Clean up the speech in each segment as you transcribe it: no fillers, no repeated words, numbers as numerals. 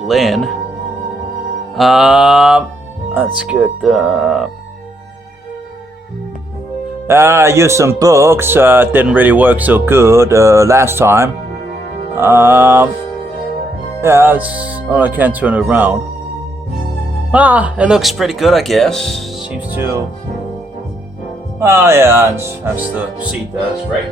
fill in. Let's get. I used some books. Didn't really work so good last time. Yeah, I can't turn it around. It looks pretty good, I guess. Seems to. Yeah, as the seat does, right?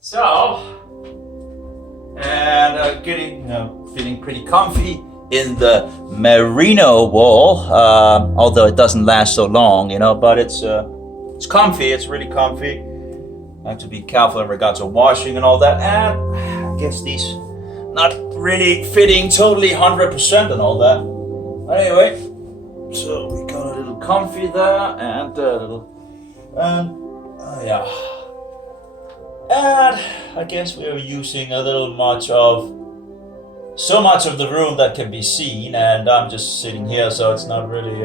So, and feeling pretty comfy in the merino wool, although it doesn't last so long, but it's comfy. It's really comfy. I have to be careful in regards to washing and all that. And I guess these not really fitting totally 100% and all that. But anyway, so we got a little comfy there and yeah. And I guess we're using a little so much of the room that can be seen, and I'm just sitting here, so it's not really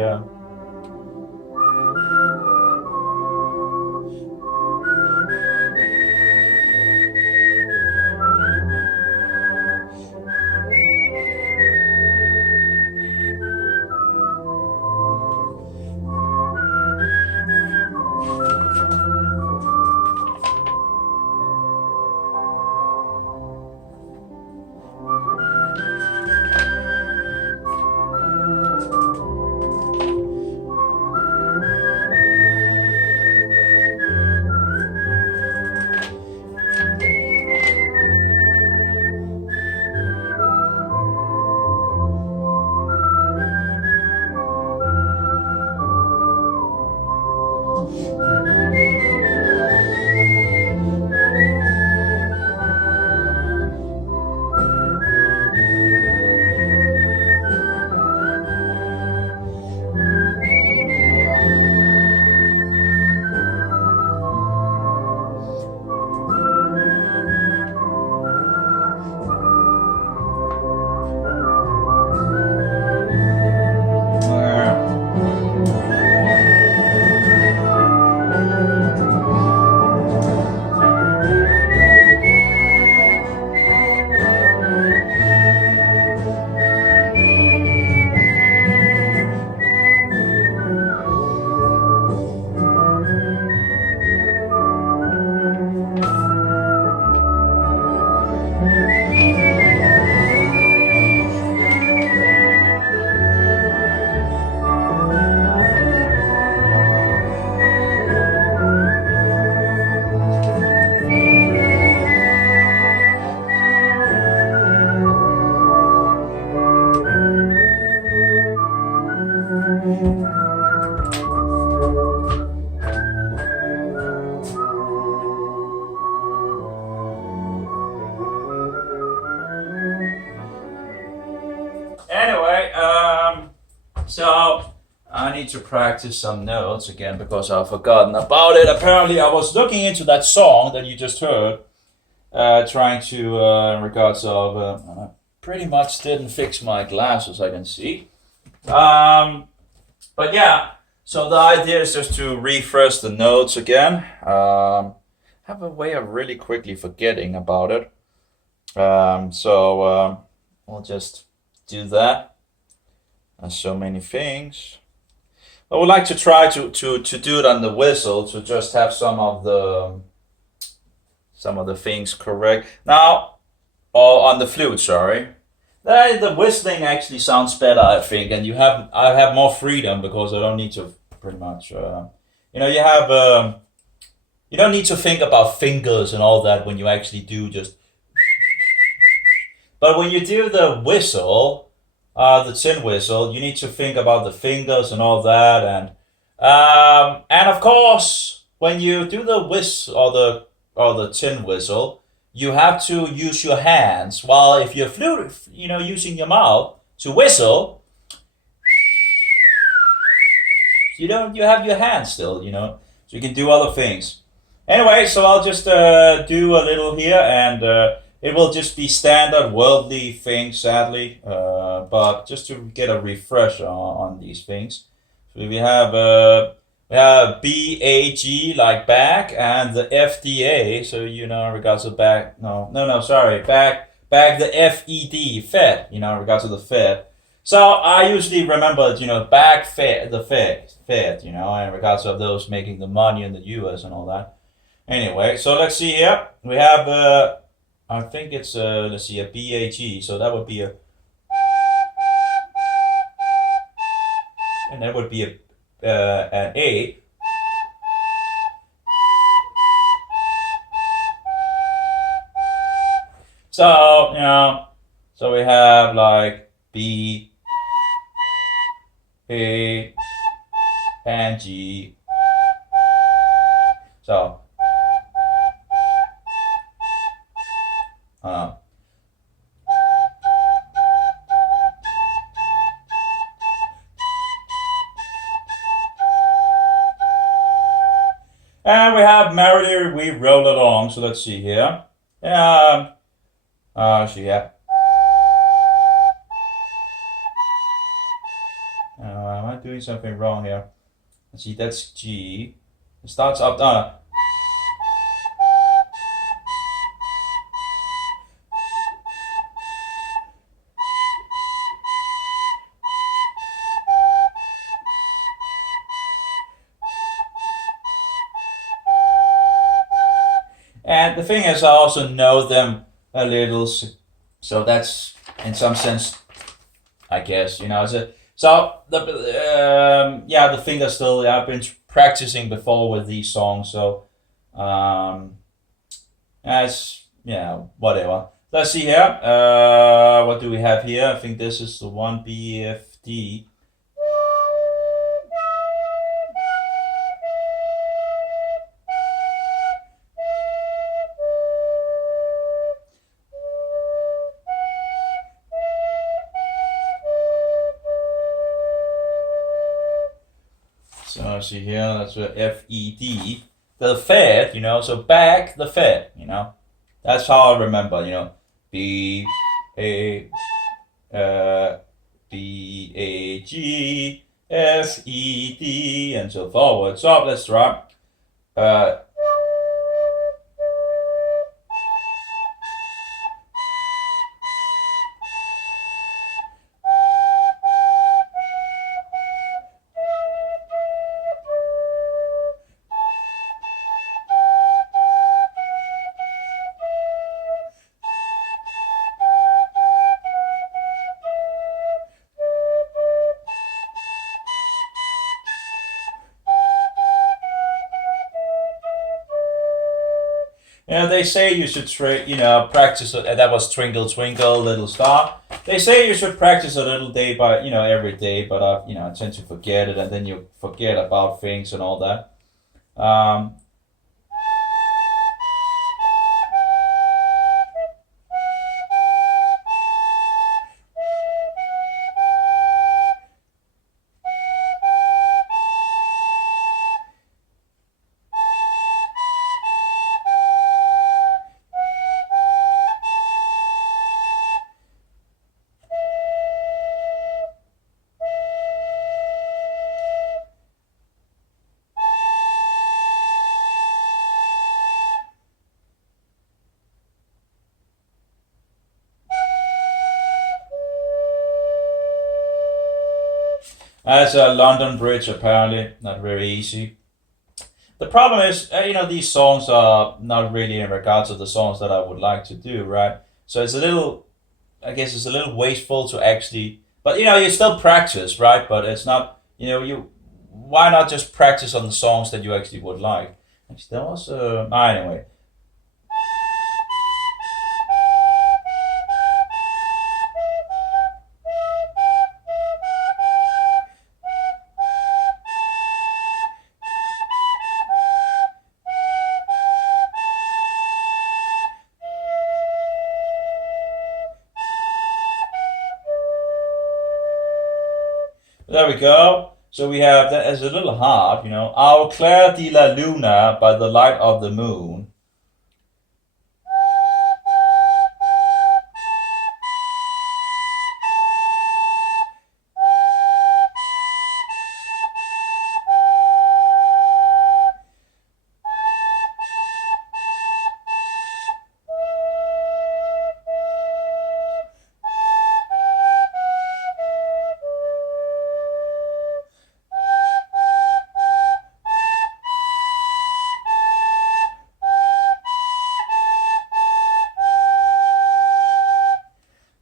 Anyway, so I need to practice some notes again because I've forgotten about it. Apparently, I was looking into that song that you just heard, trying to, in regards of, I pretty much didn't fix my glasses, I can see. But yeah, so the idea is just to refresh the notes again. Have a way of really quickly forgetting about it. So we'll just do that. There's so many things. I would like to try to do it on the whistle to just have some of the things correct. Now, or on the flute, sorry. The whistling actually sounds better, I think, and I have more freedom because I don't need to pretty much. You don't need to think about fingers and all that when you actually do just. But when you do the whistle, the tin whistle, you need to think about the fingers and all that, and of course, when you do the whistle or the tin whistle, you have to use your hands. While if you're flute, using your mouth to whistle, you have your hands still, so you can do other things. Anyway, so I'll just do a little here, and it will just be standard worldly things, sadly, but just to get a refresh on these things. So we have We have BAG like back, and the FDA. So you know, in regards to back. No. Sorry, back the FED, Fed. You know, in regards to the Fed. So I usually remember, you know, back Fed, the Fed. You know, in regards of those making the money in the U.S. and all that. Anyway, so let's see here. We have, I think it's, let's see, a BAG. So that would be a, and that would be a, an A. So, you know, so we have like B, A, and G. So, uh, and we have Merrily We Roll Along. So let's see here. Yeah. Am I doing something wrong here? Let's see, that's G. It starts up. And the thing is, I also know them a little, so that's in some sense, I guess, you know. So yeah, the finger still. Yeah, I've been practicing before with these songs, so as yeah, whatever. Let's see here. What do we have here? I think this is the one BFD. So see here, that's the FED, the Fed, you know. So back the Fed, you know. That's how I remember, you know. B A uh, BAGFED and so forward. So let's try. Uh, You know, they say you should practice. That was Twinkle Twinkle Little Star. They say you should practice a little day by, you know, every day, but I tend to forget it, and then you forget about things and all that. Um, As a London Bridge, apparently not very easy. The problem is, these songs are not really in regards to the songs that I would like to do, right? So it's a little, I guess, it's a little wasteful to actually, but you still practice, right? But it's not, why not just practice on the songs that you actually would like? Actually, that was, anyway. There we go. So we have that as a little harp, Au clair de la luna, by the light of the moon.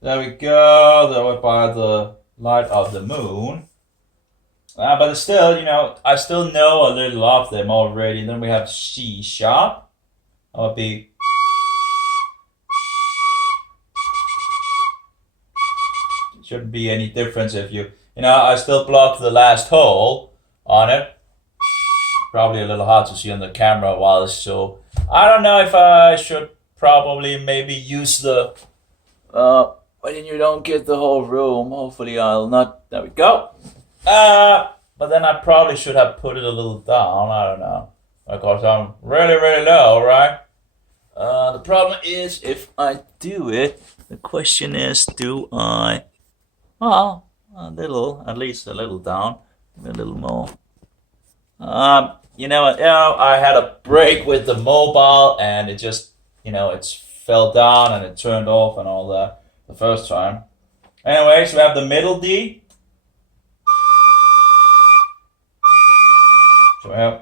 There we go. There we're by the light of the moon. But still, I still know a little of them already. Then we have C sharp. That would be. Shouldn't be any difference if I still block the last hole on it. Probably a little hard to see on the camera so I don't know if I should probably maybe use the when you don't get the whole room. Hopefully I'll not. There we go. But then I probably should have put it a little down. I don't know, because I'm really, really low, right? The problem is if I do it, the question is, do I? Well, at least a little down, a little more. I had a break with the mobile, and it just, it fell down and it turned off and all that the first time. Anyways, we have the middle D. So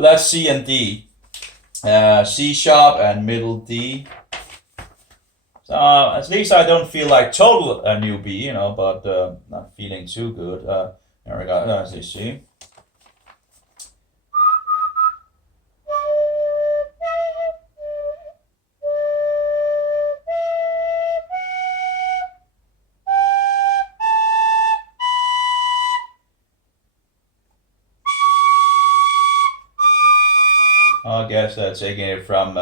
that's C and D. C sharp and middle D. So at least I don't feel like total a newbie, but not feeling too good. There we go, as you see. I guess taking it from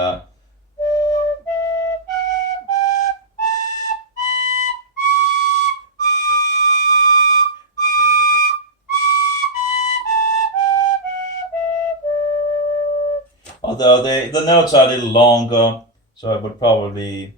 although the notes are a little longer, so I would probably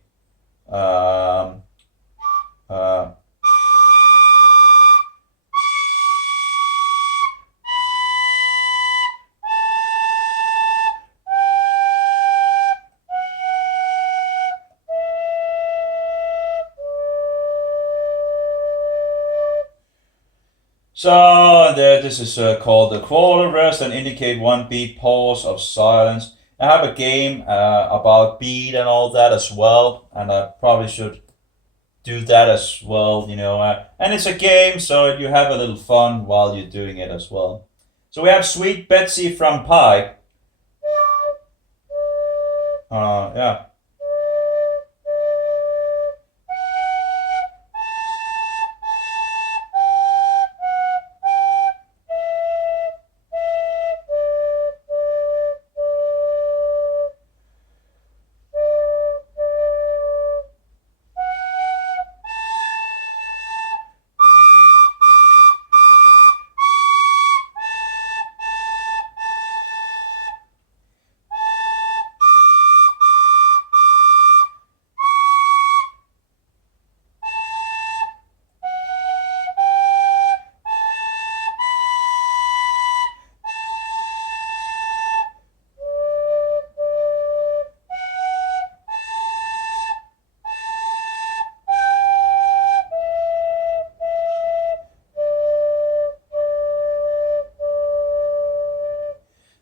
So this is called the quarter rest and indicate 1 beat pause of silence. I have a game about beat and all that as well, and I probably should do that as well, and it's a game, so you have a little fun while you're doing it as well. So we have Sweet Betsy from Pike. Yeah.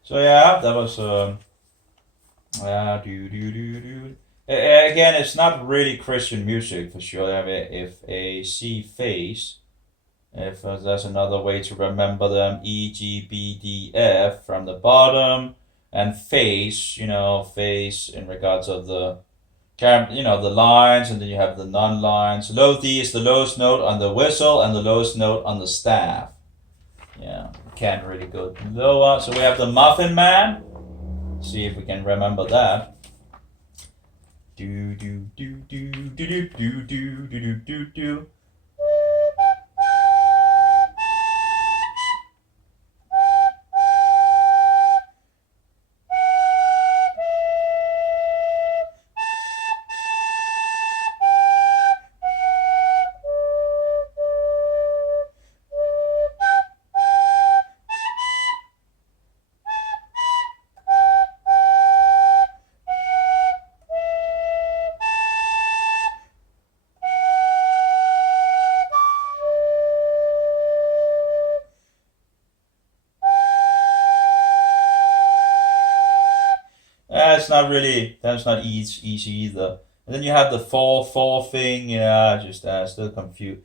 So yeah, that was Again, it's not really Christian music for sure. I mean, if a C phase, if there's another way to remember them, E, G, B, D, F from the bottom, and phase, phase in regards of the the lines, and then you have the non-lines. Low D is the lowest note on the whistle and the lowest note on the staff. Yeah, can't really go lower. So we have the Muffin Man. See if we can remember that. Do do do do do do do do do do do. It's not really, that's not easy either. And then you have the 4/4 thing. Yeah, just still confused.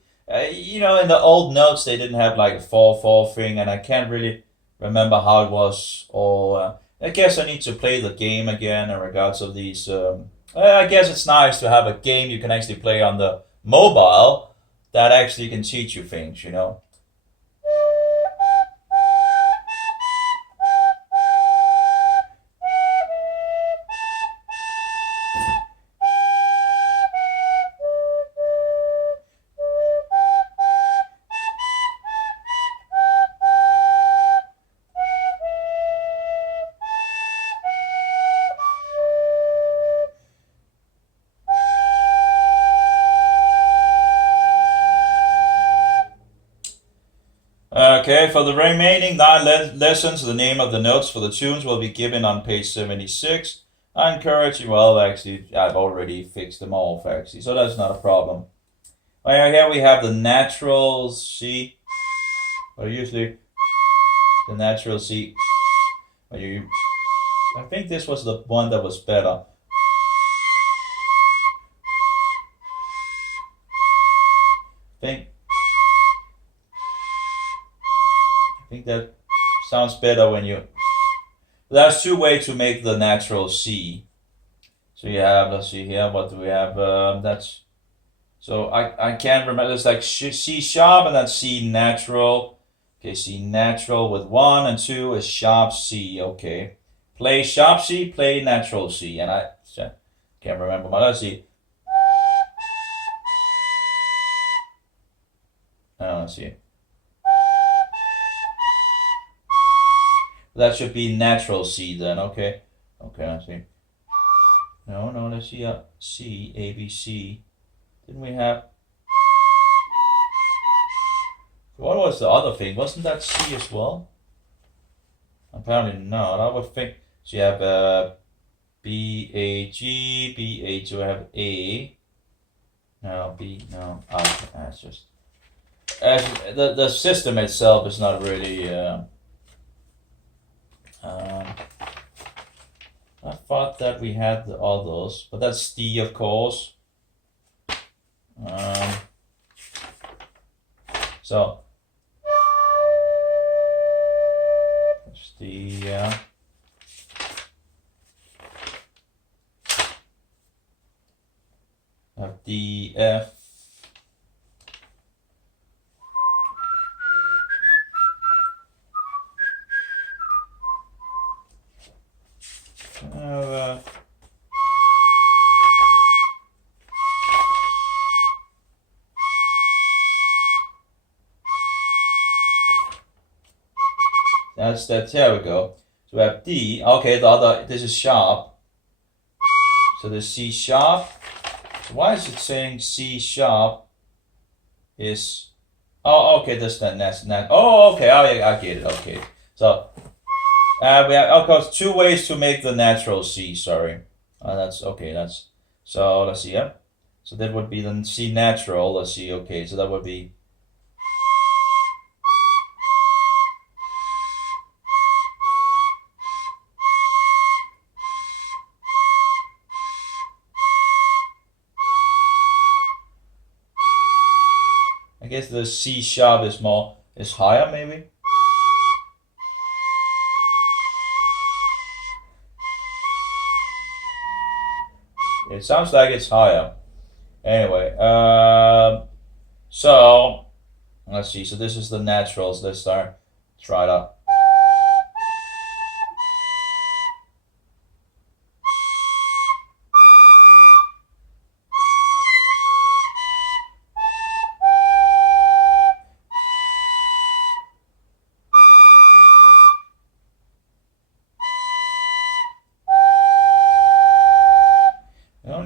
You know, in the old notes they didn't have like a 4/4 thing, and I can't really remember how it was. Or I guess I need to play the game again in regards of these. I guess it's nice to have a game you can actually play on the mobile that actually can teach you things. You know. Okay, for the remaining 9 lessons, the name of the notes for the tunes will be given on page 76. I encourage you, well, actually, I've already fixed them off, actually, so that's not a problem. Here we have the natural C, or usually the natural C. I think this was the one that was better. I think that sounds better when you. There's 2 ways to make the natural C. So you have, let's see here, what do we have? That's. So I can't remember. It's like C sharp and that's C natural. Okay, C natural with 1 and 2 is sharp C. Okay, play sharp C, play natural C, and I can't remember. But let's see. Let's see. That should be natural C then. Okay. Okay, let's see. No, let's see. C, A, B, C. Didn't we have? What was the other thing? Wasn't that C as well? Apparently not. I would think. So you have B, A, G, B, A. Do I have A? No, B. No. Okay, that's just. The system itself is not really. I thought that we had all those, but that's D, of course. So that's D, yeah. Have D, F. That's that. Here we go. So we have D. Okay, the other. This is sharp. So the C sharp. So why is it saying C sharp? Is okay. That's that. Oh, okay. Oh, yeah, I get it. Okay. So we have, of course, 2 ways to make the natural C. Sorry. That's okay. That's so. Let's see. Yeah. So that would be the C natural. Let's see. Okay. So that would be. I guess the C sharp is higher maybe. It sounds like it's higher. Anyway, so let's see. So this is the naturals. Let's try it out.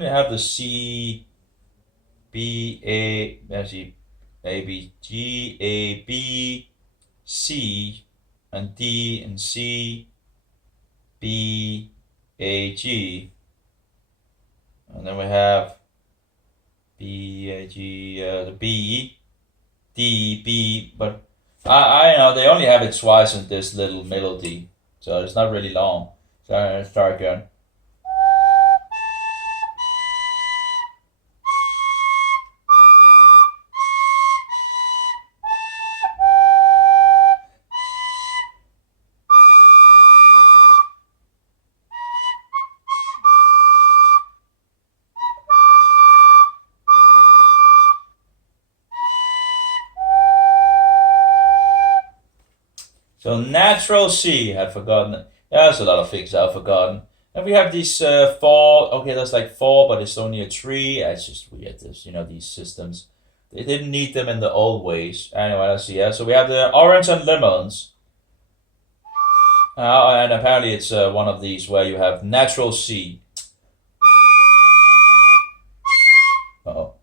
Have the C, B, A, let's see, A, B, G, A, B, C, and D, and C, B, A, G, and then we have B, A, G, the B, D, B, but I know they only have it twice in this little melody, so it's not really long. So let's start again. So natural C, I've forgotten. Yeah, there's a lot of things I've forgotten. And we have these four. Okay, that's like four, but it's only a three. It's just weird. This, these systems. They didn't need them in the old ways. Anyway, let's see. Yeah, so we have the orange and lemons. And apparently it's one of these where you have natural C. Uh-oh.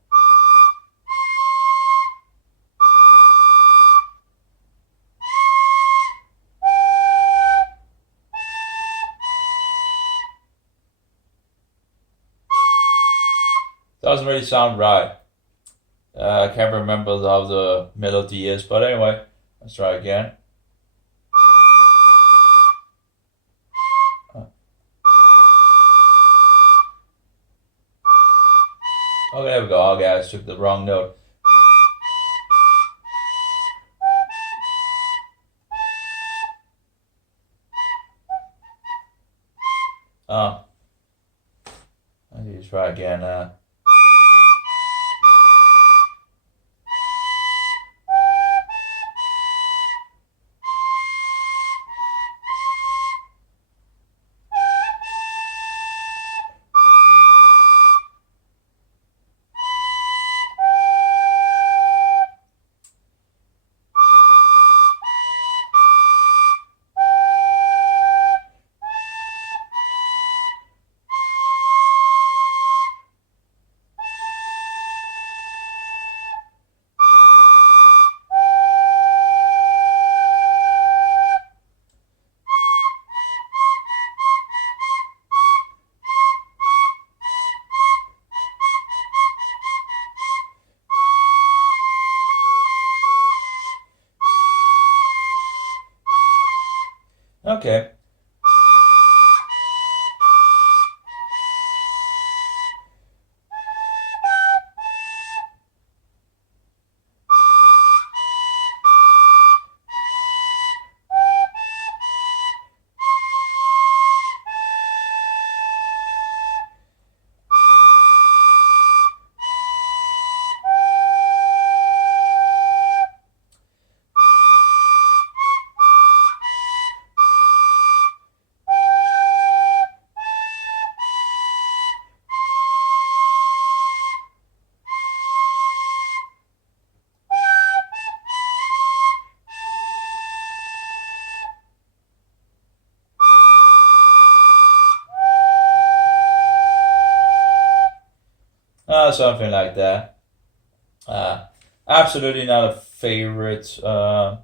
Doesn't really sound right. I can't remember how the melody is, but anyway, let's try again. Oh, there we go. Okay, I took the wrong note. I need to try again. Okay. Something like that. Absolutely not a favorite. So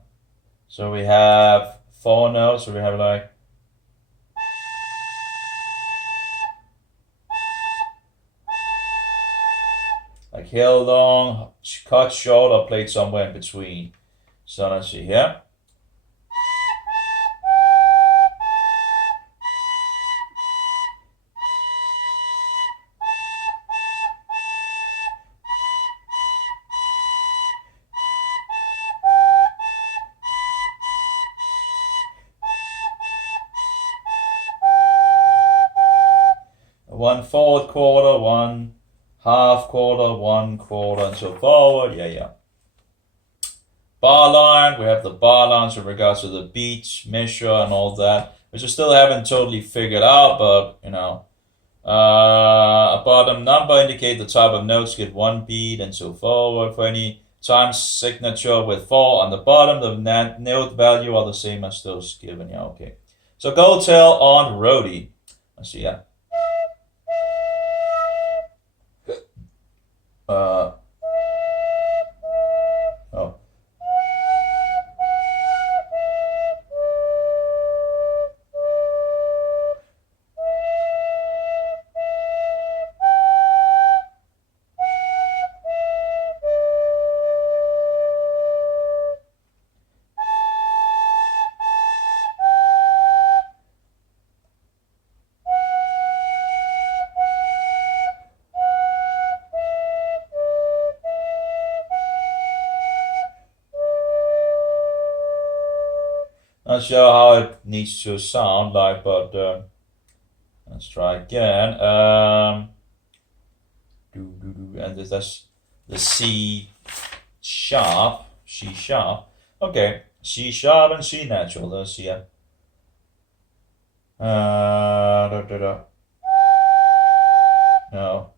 we have four notes. So we have like held long, cut short, or played somewhere in between. So let's see here. One forward quarter, one half quarter, one quarter, and so forward. Yeah. Bar line, we have the bar lines in regards to the beats, measure, and all that, which I still haven't totally figured out, but a bottom number indicate the type of notes get one beat and so forward. For any time signature with four on the bottom, the note value are the same as those given. Yeah, okay. So go tell on Rody. Let's see, yeah. Oh. Not sure how it needs to sound like, but let's try again. And that's the C sharp. Okay. C sharp and C natural. Let's see. Da, da, da. No.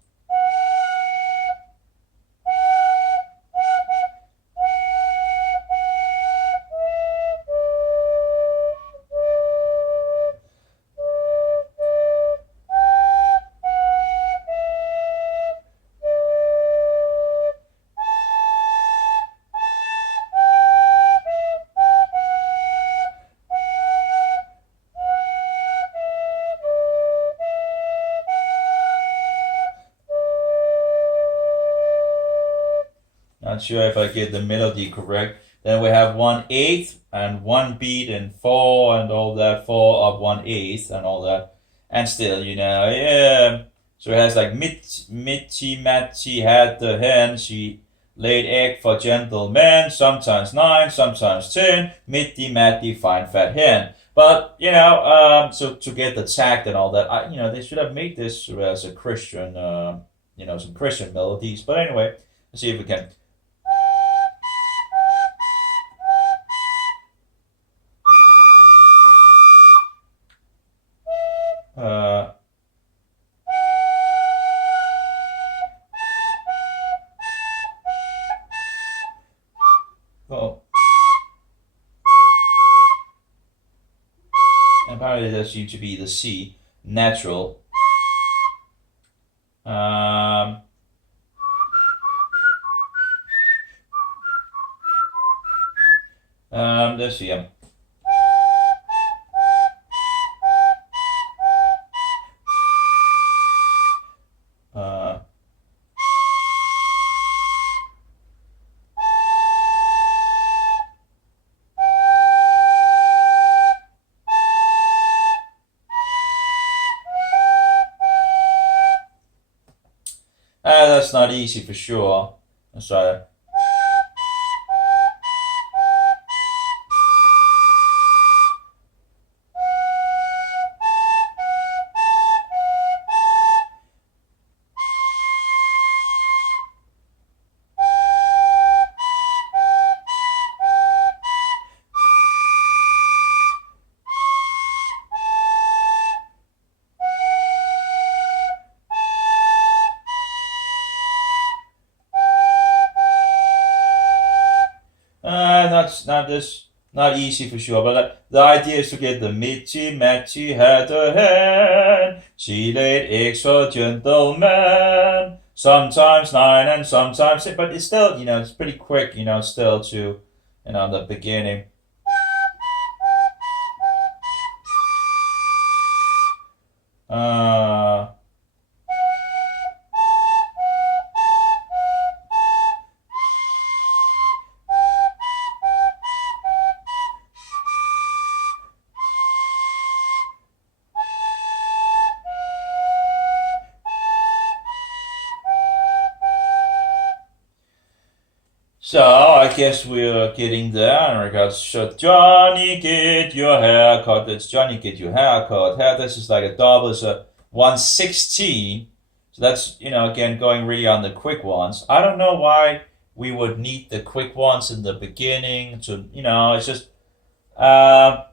Not sure if I get the melody correct. Then we have 1/8 and one beat and four and all that, 4 of 1/8 and all that. And still, yeah. So it has like Mitty Matty had the hen, she laid egg for gentlemen, sometimes 9, sometimes 10, Mitty Matty fine fat hen. But so to get the tact and all that, they should have made this as a Christian, some Christian melodies. But anyway, let's see if we can. Uh, well, apparently that seems to be the C natural. Let's see. Uh, that's not easy for sure. Let's try that. Not easy for sure, but the idea is to get the Mitty Matty had a hen. She laid eggs for gentlemen. Sometimes 9 and sometimes 10, but it's still, it's pretty quick, still to, the beginning. So I guess we're getting there in regards. So Johnny, get your haircut. That's Johnny, get your haircut. This is like a double, so 116. So that's again going really on the quick ones. I don't know why we would need the quick ones in the beginning. To it's just yeah,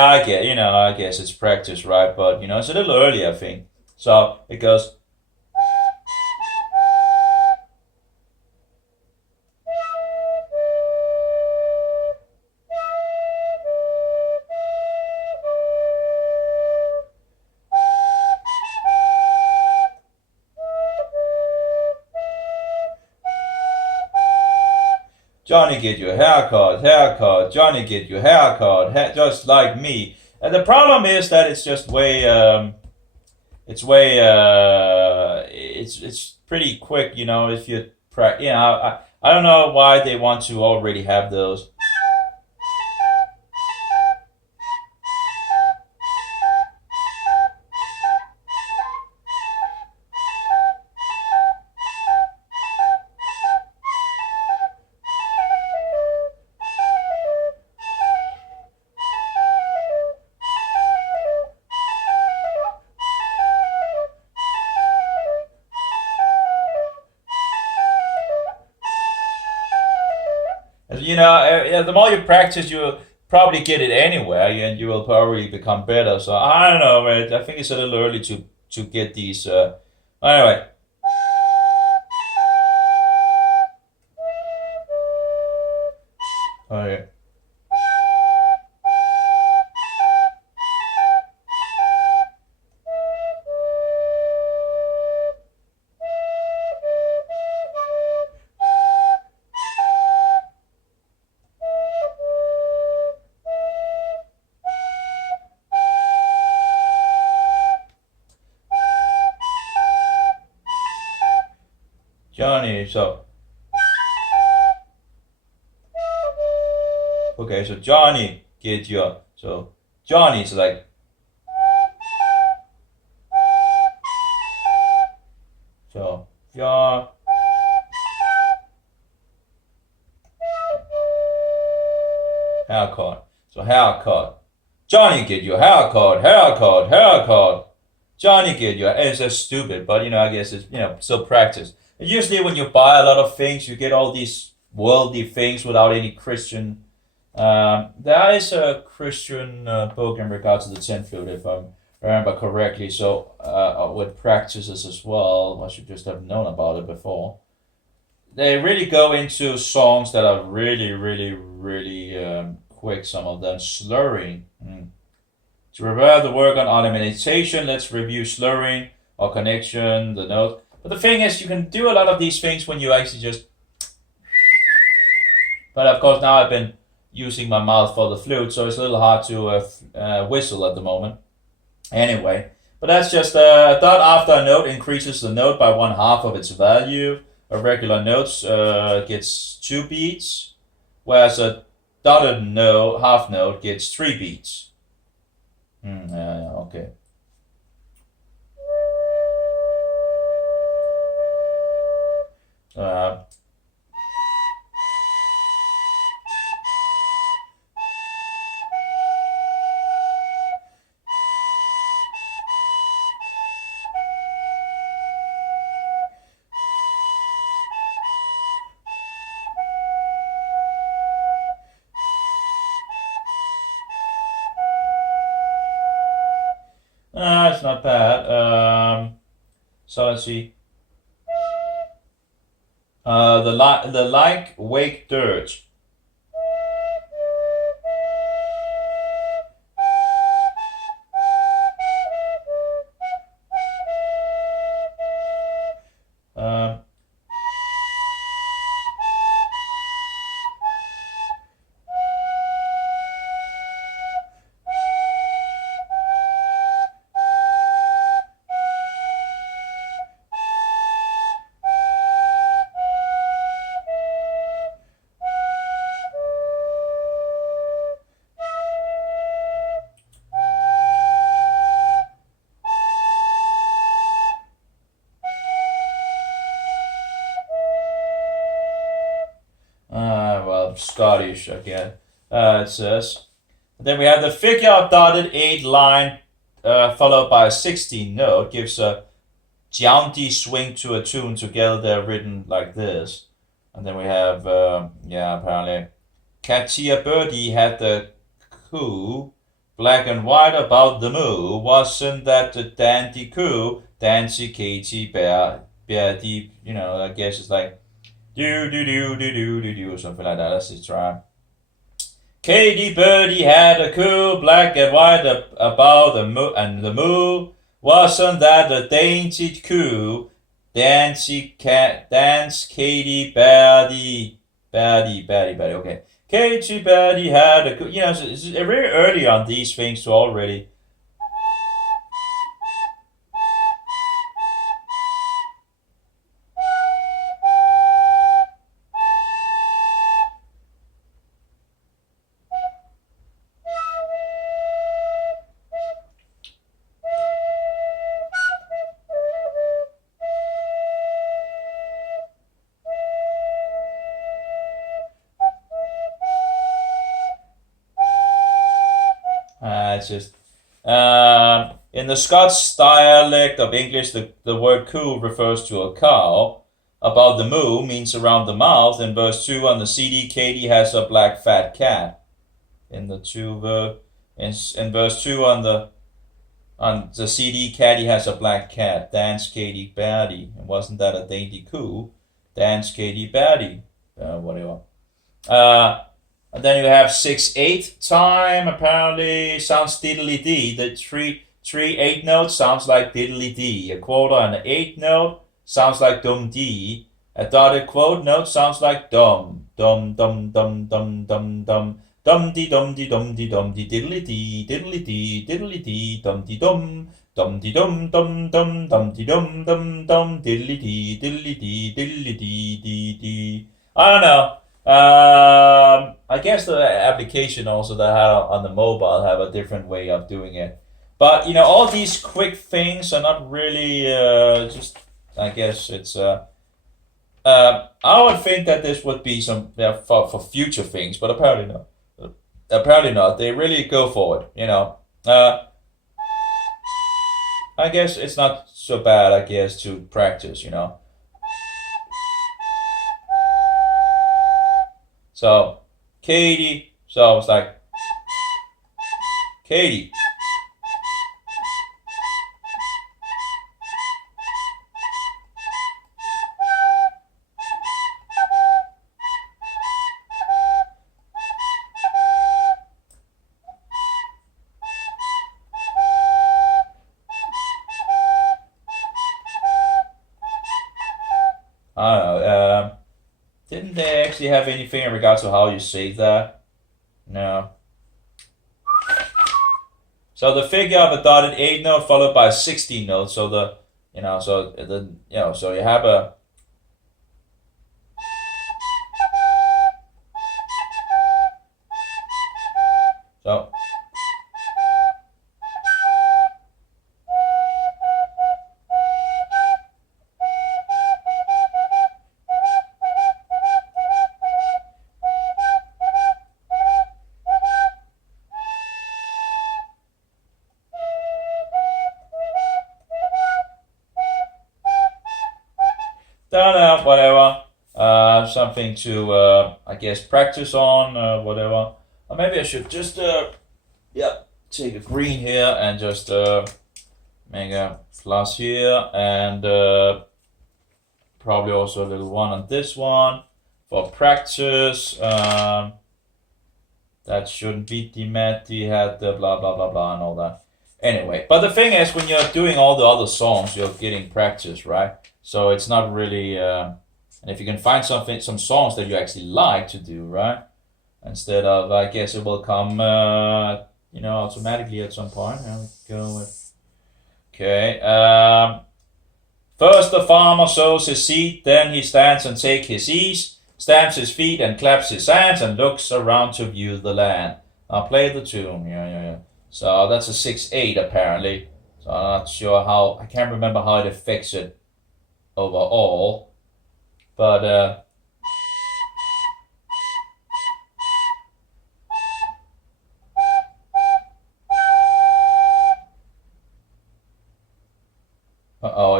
I guess it's practice, right? But it's a little early, I think. So it goes. Johnny, get your haircut. Johnny, get your haircut, just like me. And the problem is that it's just way, it's pretty quick. If you I don't know why they want to already have those. you know, the more you practice, you'll probably get it anyway, and you will probably become better. So I don't know, man. I think it's a little early to get these. Anyway, okay. Johnny. So okay, so Johnny, get your. So Johnny's like. So your haircut. So haircut. Johnny, get your haircut, haircut, haircut. Johnny, get your. It's just stupid, but you know, I guess it's still practice. And usually, when you buy a lot of things, you get all these worldly things without any Christian. There is a Christian book in regards to the tin flute, if I remember correctly. So with practices as well, I should just have known about it before. They really go into songs that are really, really, really quick. Some of them slurring. To revert the work on ornamentation, let's review slurring or connection, the note. But the thing is, you can do a lot of these things when you actually just. But of course, now I've been using my mouth for the flute, so it's a little hard to whistle at the moment. Anyway, but that's just a dot after a note increases the note by 1/2 of its value. A regular note gets 2 beats, whereas a dotted note, half note, gets 3 beats. Okay. It's not bad. So let's see. The like wake dirge. Um, well, Scottish again. It says. Then we have the figure of dotted 8 line followed by a 16 note gives a jaunty swing to a tune. Together they're written like this. And then we have, apparently, Katia Birdie had the coo, black and white about the moo. Wasn't that the dandy coo? Dancy Katie Bear Deep, I guess it's like do do do do do do do or something like that. Let's just try. Katie Birdie had a coo, black and white about the moo, and the moo. Wasn't that the dainty coo? Dance Katie Birdie. Okay. Katie Birdie had a coo. So it's very early on these things to already. It's just in the Scots dialect of English, the word coo refers to a cow. about the moo means around the mouth. In verse 2 on the CD, Katie has a black fat cat. In the in verse 2 on the CD, Caddy has a black cat. Dance, Katie, Batty. And wasn't that a dainty coo? Dance, Katie, Batty. Whatever. And then you have 6/8 time. Apparently sounds diddly-dee. The 3/8 note sounds like diddly-dee. A quarter and an 8 note sounds like dum-dee. A dotted quote note sounds like dum. Dum, dum, dum, dum, dum, dum. Dum-dee, dum-dee, dum-dee, dum-dee, diddly-dee, diddly-dee, diddly-dee, dum-dee, dum. Dum-dee, dum, dum, dum, dum-dee, dum, dum, dum, diddly-dee, diddly-dee, diddly-dee, dee-dee. I don't know. I guess the application also that I have on the mobile have a different way of doing it. But, you know, all these quick things are not really just, I guess it's, I would think that this would be some, for future things, but apparently not. Apparently not. They really go for it, you know. I guess it's not so bad, I guess, to practice, you know. So, Katie, so it's like, Katie. I don't know. Didn't they actually have anything in regards to how you say that? No. So the figure of a dotted 8 note followed by a 16 note. So the, you know, so the, you know, so you have a. So. Don't know, whatever. Something to, I guess, practice on, whatever. Or maybe I should just, take a green here and just make a plus here, and probably also a little one on this one for practice. That shouldn't be the had the blah blah blah blah and all that. Anyway, but the thing is, when you're doing all the other songs, you're getting practice, right? So it's not really, and if you can find some songs that you actually like to do, right? Instead of, I guess it will come, you know, automatically at some point. Here we go with, okay. First the farmer sows his seed, then he stands and takes his ease, stamps his feet and claps his hands and looks around to view the land. I'll play the tune, yeah. So that's a 6/8 apparently. So I'm not sure how, I can't remember how it affects it overall, but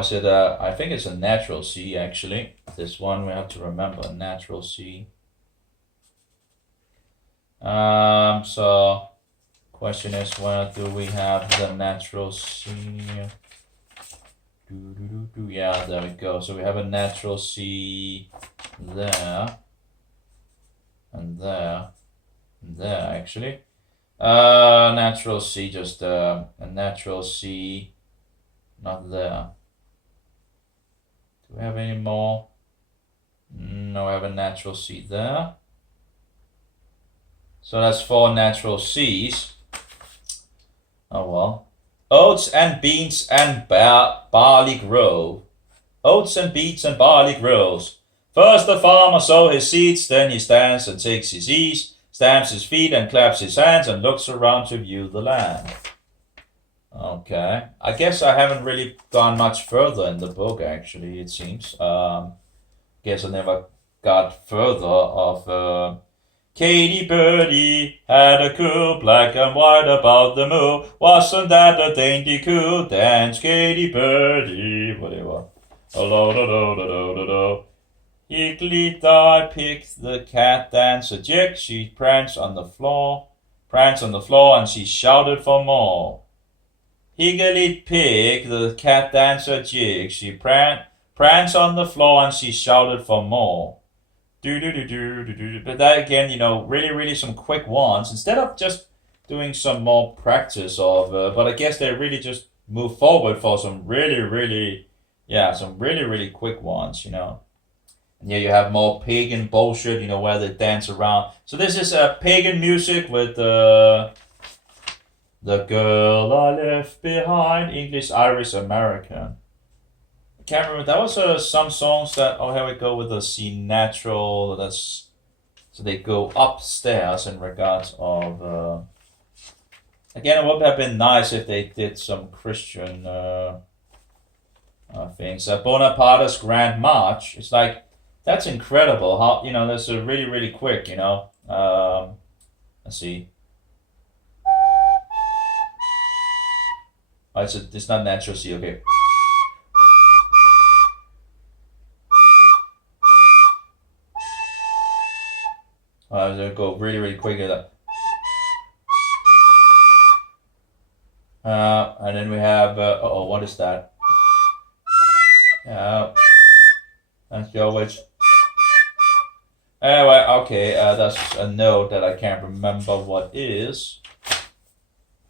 is it I think it's a natural C actually. This one we have to remember, natural C. So question is, where do we have the natural C? Yeah, there we go. So we have a natural C there, and there, and there actually. Natural C, just a natural C, not there. Do we have any more? No, we have a natural C there. So that's 4 natural Cs. Oh well. Oats and beans and barley grow. Oats and beans and barley grows. First the farmer sows his seeds, then he stands and takes his ease, stamps his feet and claps his hands and looks around to view the land. Okay. I guess I haven't really gone much further in the book actually, it seems. Guess I never got further of Katy Birdie had a coo, black and white about the moo. Wasn't that a dainty coo? Dance, Katy Birdie, whatever. Oh, do, do, do, do, do, do. Higgly picked the cat dancer jig. She pranced on the floor, and she shouted for more. Higgly picked the cat dancer jig. She pranced on the floor, and she shouted for more. But that again, really some quick ones instead of just doing some more practice of. But I guess they really just move forward for some really quick ones. And here you have more pagan bullshit. Where they dance around. So this is pagan music with the girl I left behind, English, Irish, American. Can't remember. That was some songs that. Oh, here we go with the C natural. That's so they go upstairs in regards of. Again, it would have been nice if they did some Christian things. Bonaparte's Grand March. It's like that's incredible. How that's a really quick. Let's see. Oh, it's not natural C. Okay. I'll go really quick at that. And then we have, what is that? Let's go with. Anyway, okay, that's a note that I can't remember what is.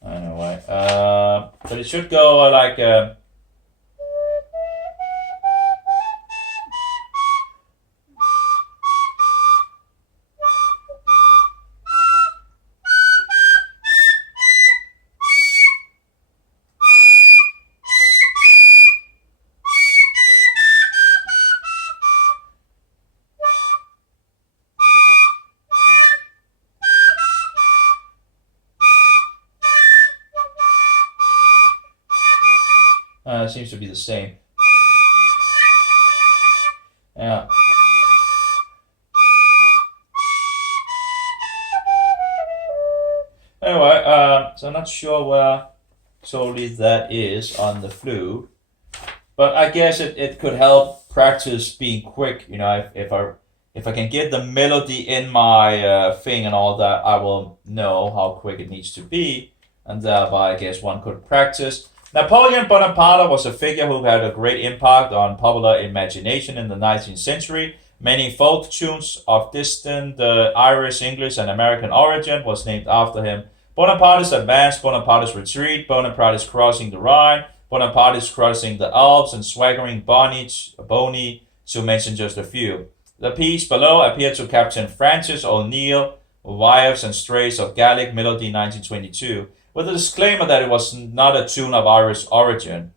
Anyway, but it should go like. It seems to be the same. Yeah. Anyway, so I'm not sure where totally that is on the flute, but I guess it could help practice being quick. If I can get the melody in my thing and all that, I will know how quick it needs to be, and thereby I guess one could practice. Napoleon Bonaparte was a figure who had a great impact on popular imagination in the 19th century. Many folk tunes of distant Irish, English, and American origin was named after him. Bonaparte's advance, Bonaparte's retreat, Bonaparte's crossing the Rhine, Bonaparte's crossing the Alps, and swaggering Bonnie, to mention just a few. The piece below appeared to Captain Francis O'Neill, Wives and Strays of Gaelic Melody 1922. With a disclaimer that it was not a tune of Irish origin.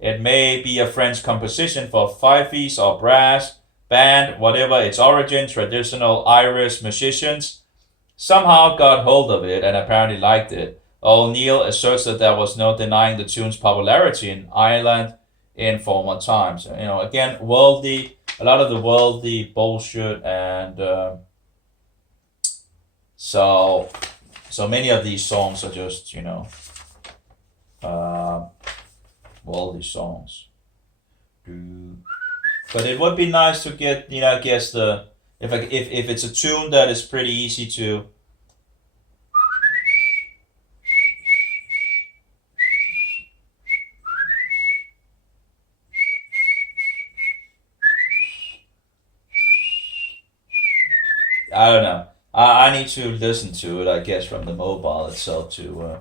It may be a French composition for fifes or brass band, whatever its origin. Traditional Irish musicians somehow got hold of it and apparently liked it. O'Neill asserts that there was no denying the tune's popularity in Ireland in former times. Again, a lot of the worldly bullshit, and so many of these songs are just, worldly songs. But it would be nice to get, I guess if it's a tune that is pretty easy to. I don't know. I need to listen to it, I guess, from the mobile itself too.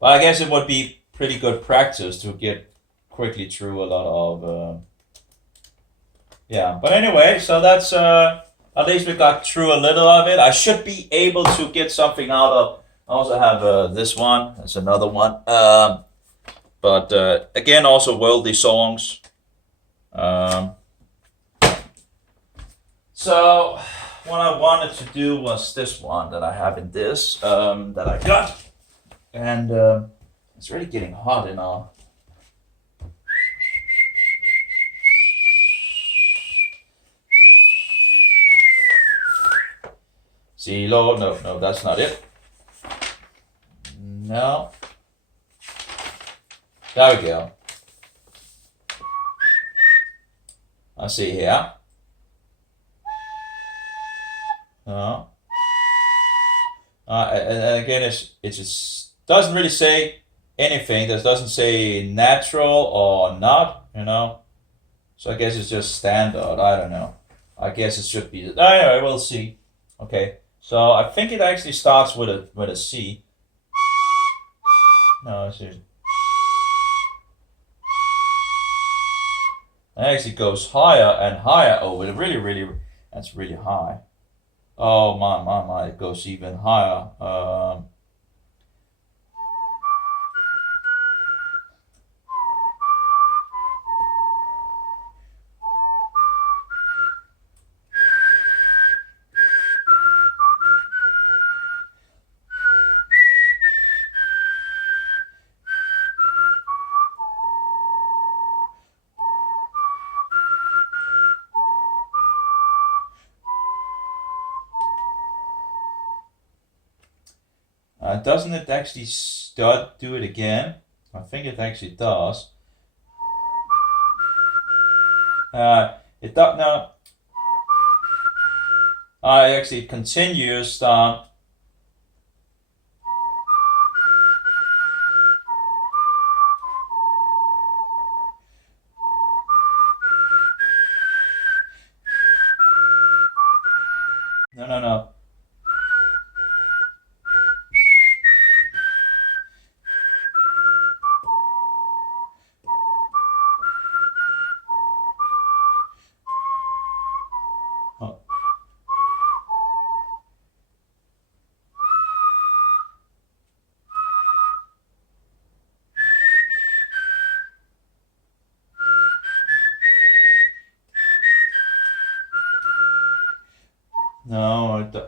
But I guess it would be pretty good practice to get quickly through a lot of. Yeah, but anyway, so that's at least we got through a little of it. I should be able to get something out of. I also have this one. That's another one. But again, also worldly songs. So. What I wanted to do was this one that I have in this, that I got. And it's really getting hot and all. See, Lord, no, that's not it. No. There we go. I see here. No. And again, it just doesn't really say anything. It doesn't say natural or not, you know. So I guess it's just standard. I don't know. I guess it should be. Anyway, we'll see. Okay. So I think it actually starts with a C. No, it's just, it actually goes higher and higher. Oh, it really, that's really high. Oh my, it goes even higher. Doesn't it actually start do it again? I think it actually does. It does no. Actually it continues. No.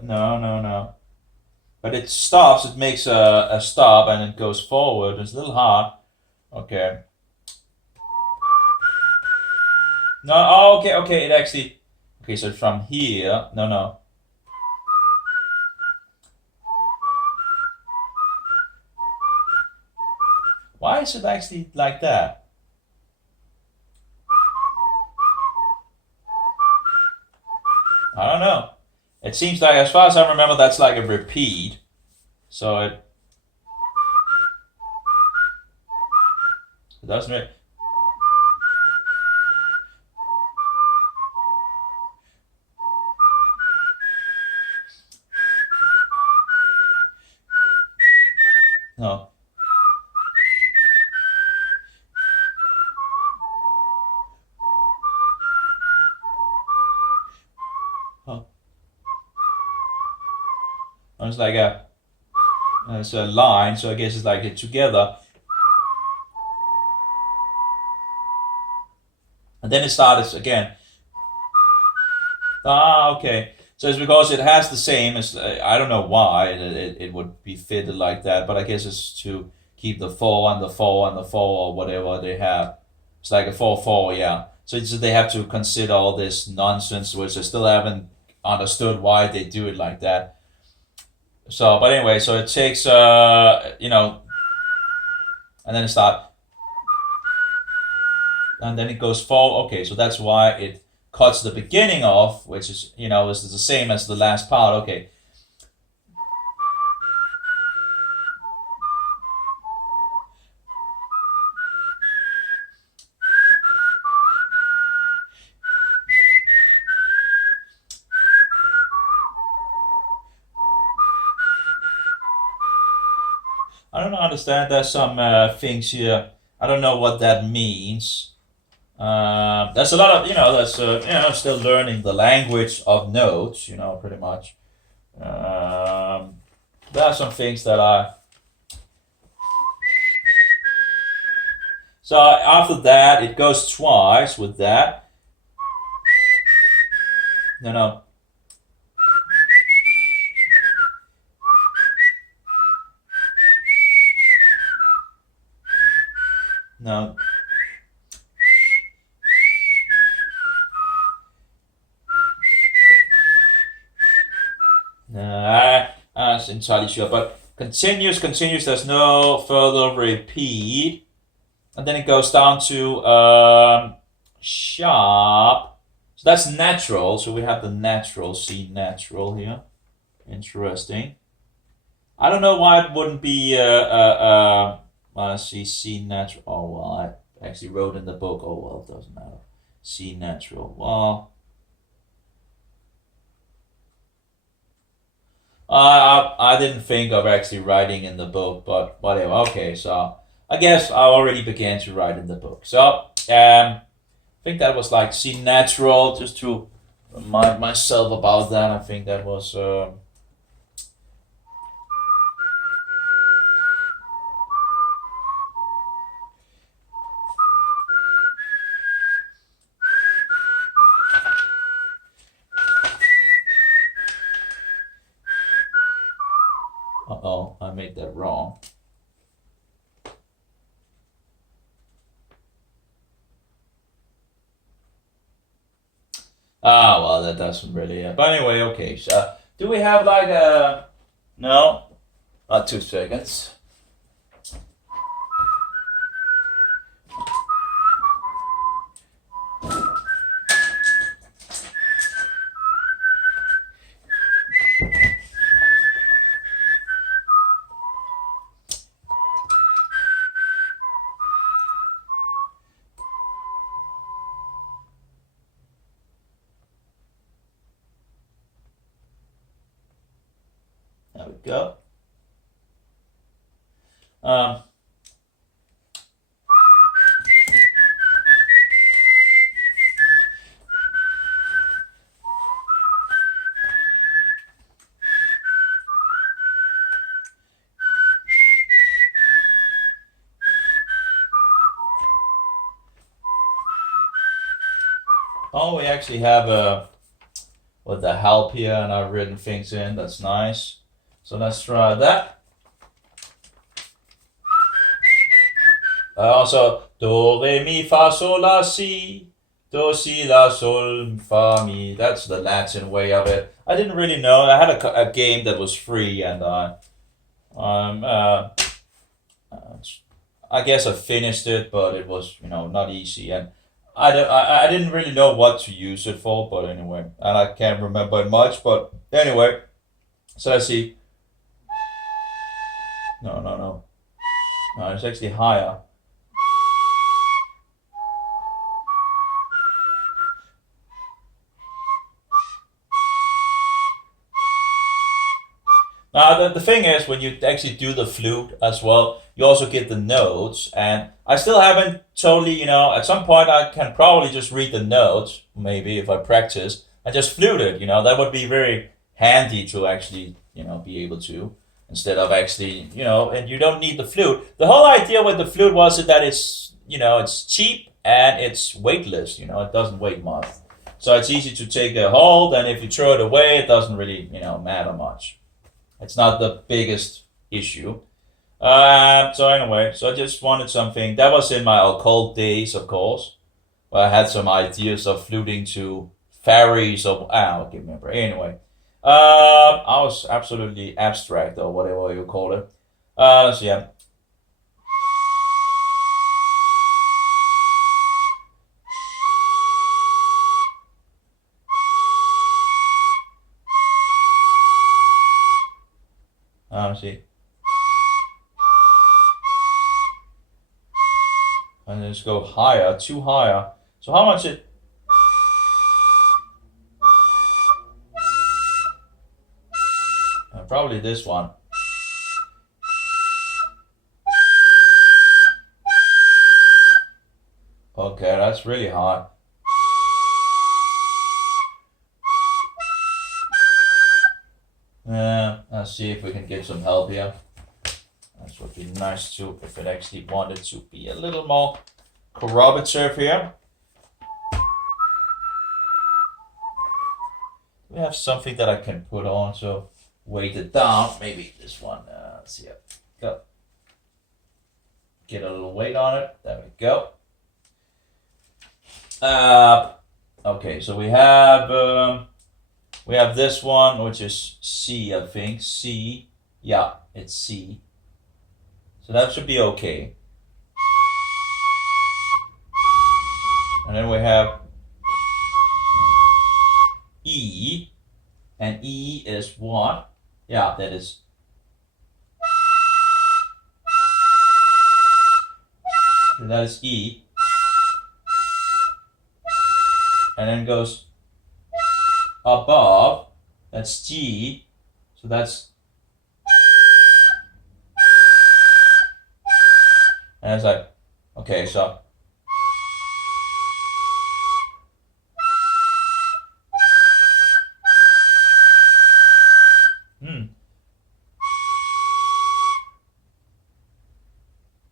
Oh, no. But it stops. It makes a stop and it goes forward. It's a little hard. Okay. No. Oh, okay. It actually. Okay, so from here. No. Why is it actually like that? I don't know. It seems like, as far as I remember, that's like a repeat. So it doesn't really. No. Oh. It's like it's a line, so I guess it's like it together. And then it starts again. Okay. So it's because it has the same as, I don't know why it would be fitted like that, but I guess it's to keep the four and the four and the four or whatever they have. It's like a 4/4, yeah. So they have to consider all this nonsense, which I still haven't understood why they do it like that. So, but anyway, so it takes, and then it start, and then it goes forward. Okay, so that's why it cuts the beginning off, which is the same as the last part. Okay. I don't understand. There's some things here. I don't know what that means. There's a lot of There's still learning the language of notes. Pretty much. There are some things that are. So after that, it goes twice with that. No. No. I'm not entirely sure, but continues. There's no further repeat, and then it goes down to sharp. So that's natural. So we have the natural, C natural here. Interesting. I don't know why it wouldn't be C natural. Oh well, I actually wrote in the book. Oh well, it doesn't matter. C natural. Well, I didn't think of actually writing in the book, but whatever. Okay, so I guess I already began to write in the book. So I think that was like C natural. Just to remind myself about that. I think that was. Uh-oh, I made that wrong. Ah, well, that doesn't really. But anyway, okay. So, do we have like a? No, 2 seconds. There we go. Um, oh, we actually have with the help here, and I've written things in. That's nice. So let's try that. Also, do re mi fa sol la si. Do si la sol fa mi. That's the Latin way of it. I didn't really know. I had a game that was free, and um, uh, I guess I finished it, but it was not easy, and I didn't really know what to use it for. But anyway, and I can't remember it much. But anyway, so let's see. No. It's actually higher. Now, the thing is, when you actually do the flute as well, you also get the notes. And I still haven't totally, at some point I can probably just read the notes, maybe if I practice, and just flute it. That would be very handy to actually, be able to, instead of actually, and you don't need the flute. The whole idea with the flute was that it's cheap and it's weightless, it doesn't weigh much. So it's easy to take a hold, and if you throw it away, it doesn't really, matter much. It's not the biggest issue. So anyway, so I just wanted something that was in my occult days, of course, where I had some ideas of fluting to fairies or I don't remember. Anyway, I was absolutely abstract or whatever you call it. So yeah. See. And then just go higher, too higher. So how much it? Probably this one. Okay, that's really high. Let's see if we can get some help here. That would be nice too if it actually wanted to be a little more corroborative here. We have something that I can put on, so weight it down. Maybe this one. Let's see. Go. Get a little weight on it. There we go. Okay, so we have this one, which is C, I think. C. Yeah, it's C. So that should be okay. And then we have E, and E is what? Yeah, that is. That is E, and then goes above. That's G, so that's, and it's like, okay, so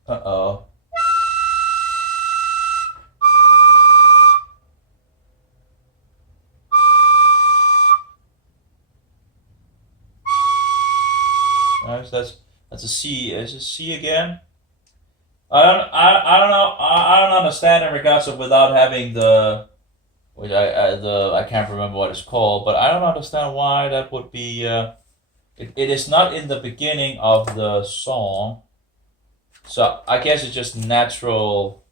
uh-oh. That's a C. Is it C again? I don't know. I don't understand in regards of without having the, which I can't remember what it's called, but I don't understand why that would be. It is not in the beginning of the song, so I guess it's just natural.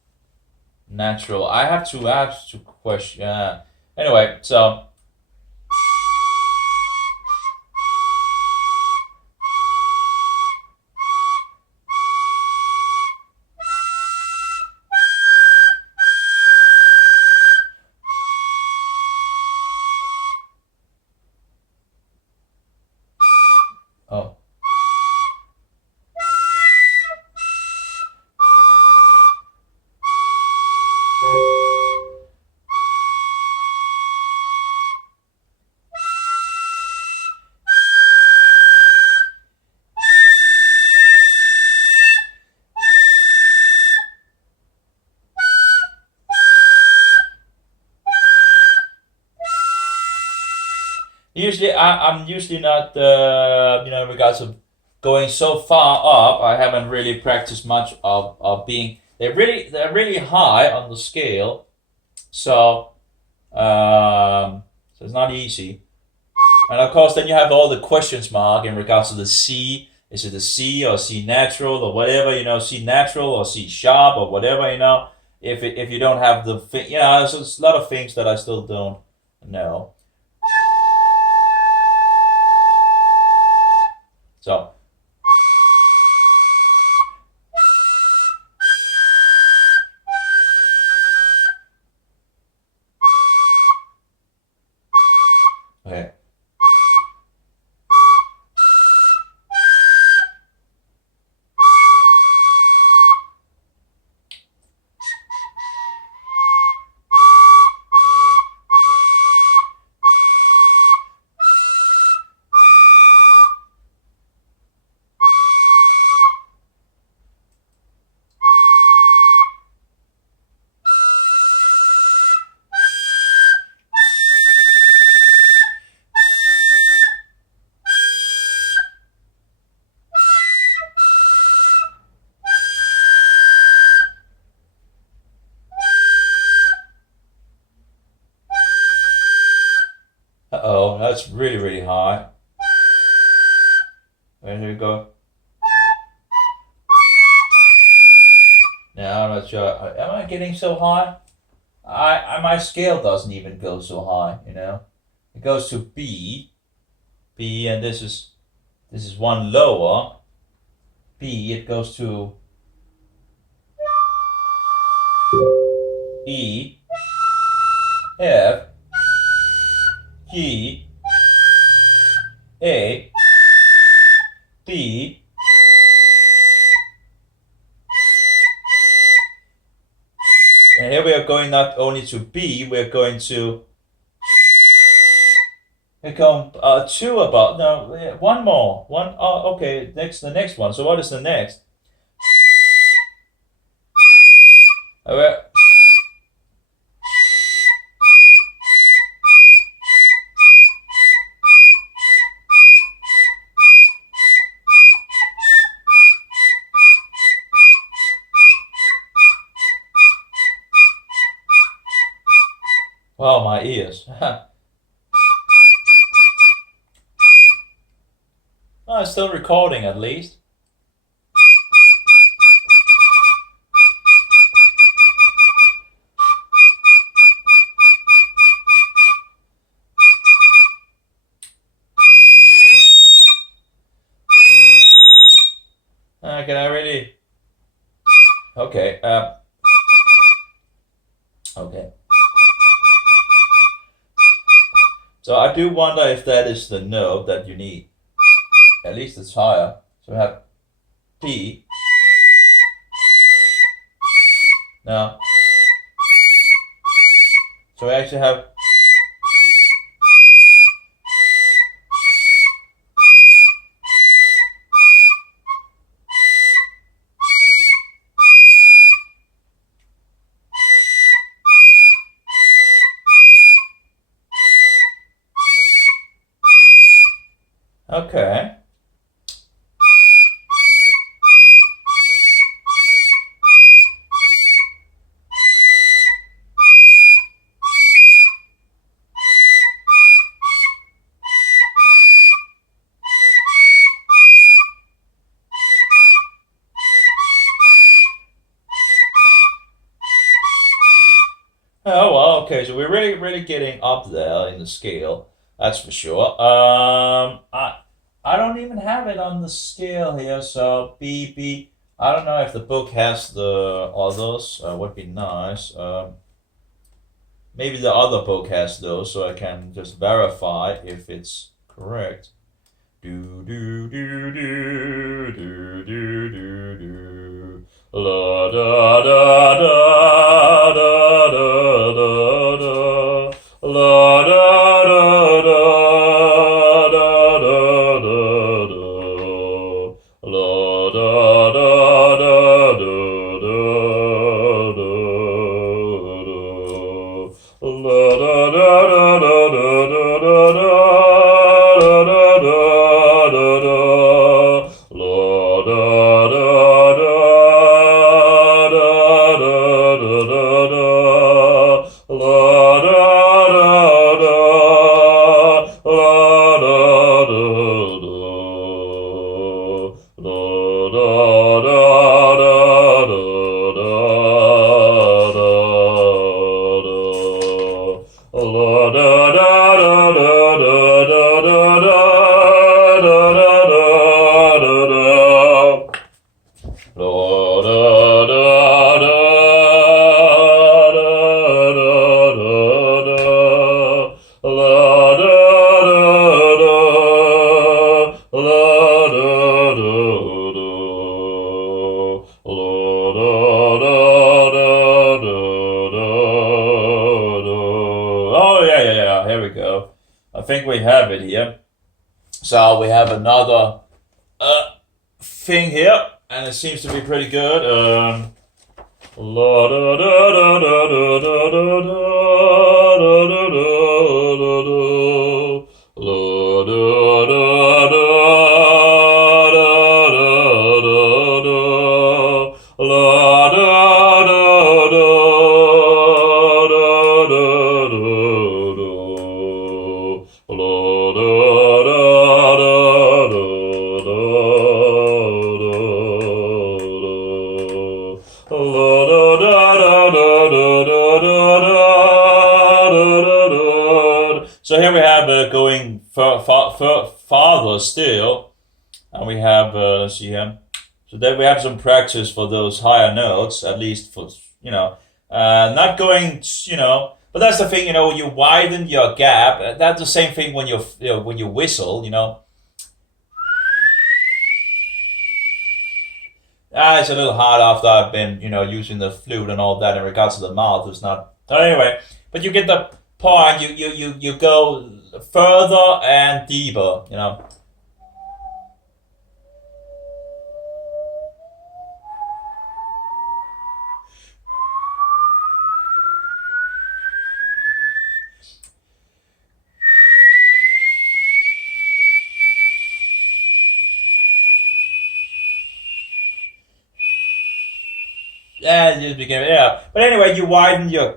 Natural. I have to question. Anyway, so oh. Usually, I'm usually not, in regards of going so far up. I haven't really practiced much of being. They're really high on the scale, so so it's not easy. And of course, then you have all the questions mark in regards to the C. Is it a C or C natural or whatever? C natural or C sharp or whatever. If you don't have the there's a lot of things that I still don't know. So okay. Uh-oh, that's really, really high. There we go. Now I'm not sure. Am I getting so high? My scale doesn't even go so high. It goes to B, and this is one lower. B. It goes to E, F, G, A, B, and here we are going not only to B, we're going to become two above. No, one more. One. Oh, okay. The next one. So what is the next? Well, wow, my ears. Oh, it's still recording at least. Can I really? Okay. Okay. So I do wonder if that is the note that you need. At least it's higher. So we have D. Now. So we actually have. Okay. Oh well, okay. So we're really getting up there in the scale. That's for sure. I don't even have it on the scale here. So B B. I don't know if the book has the others. Would be nice. Maybe the other book has those, so I can just verify if it's correct. Do do do do do do do do. La da da da da da da da. La da da da da da da da. La da da da da da da. La da da da da da da Oh yeah, yeah, yeah. Here we go. I think we have it here. So we have another thing here, and it seems to be pretty good. La da da da da da da da da da da da. La da da da da da da. La da da da da da da da. La da da da da da. So here we have going farther still, and we have let's see here. So then we have some practice for those higher notes, at least for not going But that's the thing, you widen your gap. That's the same thing when when you whistle, It's a little hard after I've been, using the flute and all that in regards to the mouth. It's not. Anyway, but you get the point. You go further and deeper. Yeah, you begin. Yeah, but anyway, you widen your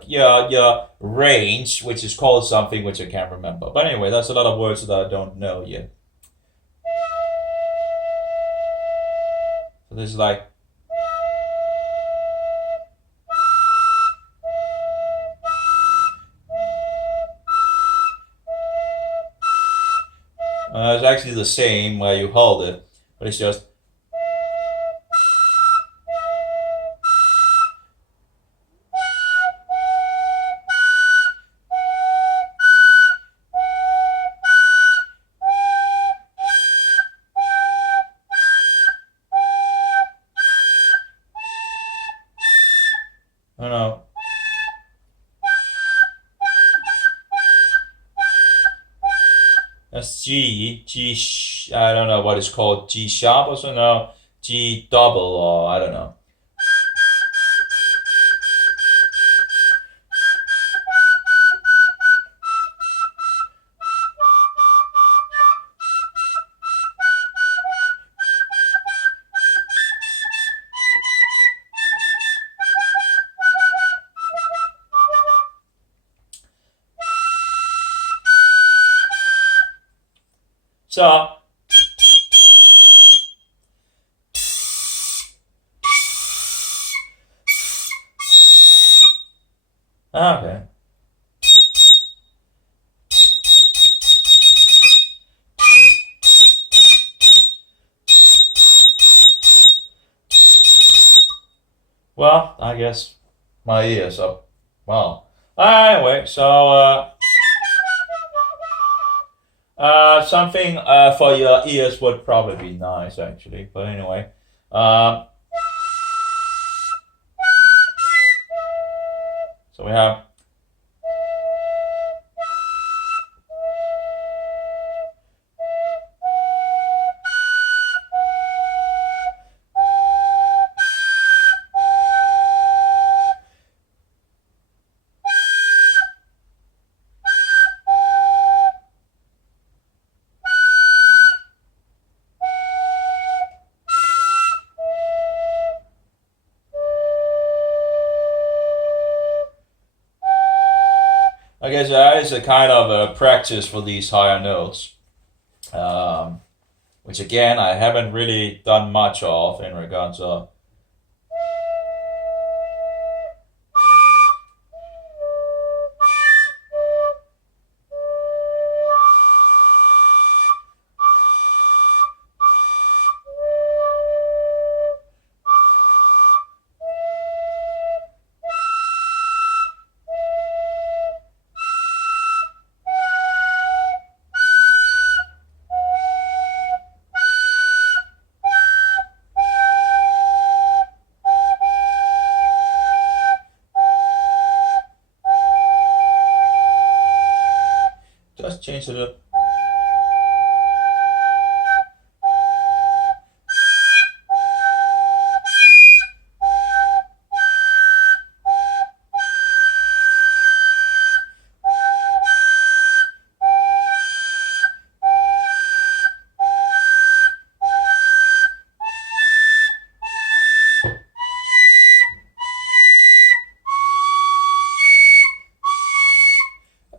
range, which is called something which I can't remember. But anyway, that's a lot of words that I don't know yet. So this is like. It's actually the same where you hold it, but it's just. That's I don't know what it's called, G sharp or so, no, G double or I don't know. So, okay. Well, I guess my ears are, well. Anyway, so, something for your ears would probably be nice, actually. But anyway, uh, so we have. I guess that is a kind of a practice for these higher notes, um, which again I haven't really done much of in regards of. Just change it up.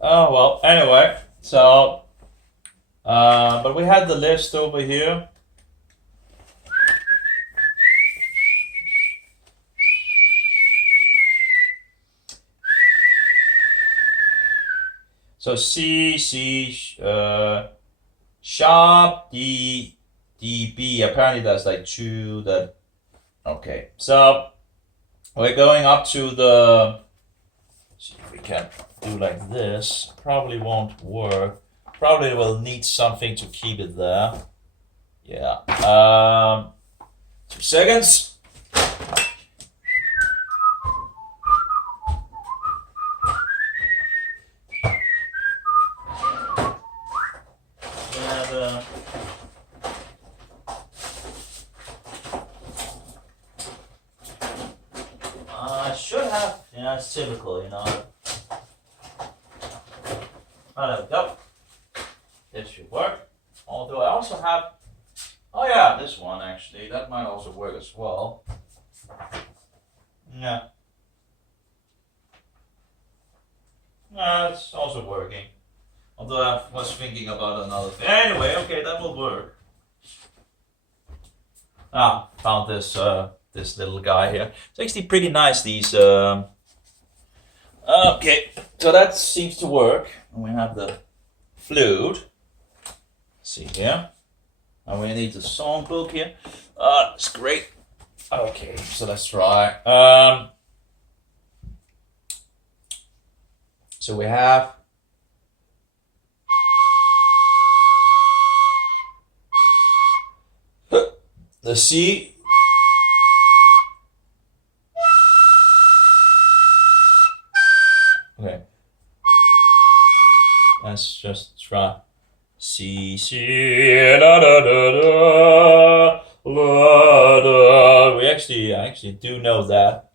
Oh well. Anyway, so but we had the list over here. So C, sharp, D, B. Apparently that's like two. That okay. So we're going up to the. See if we can do like this. Probably won't work. Probably will need something to keep it there. Yeah. 2 seconds. I should have. Yeah, it's typical, you know. Oh, there we go. This should work. Although I also have. Oh yeah, this one actually. That might also work as well. Yeah. It's also working. Although I was thinking about another thing. Anyway, okay, that will work. Found this this little guy here. It's actually pretty nice. These. Okay, so that seems to work. And we have the flute. See here. And we need the songbook here. It's great. Okay, so let's try. So we have. The C. Okay. Let's just try. C, C, da da da da, la da. I actually do know that.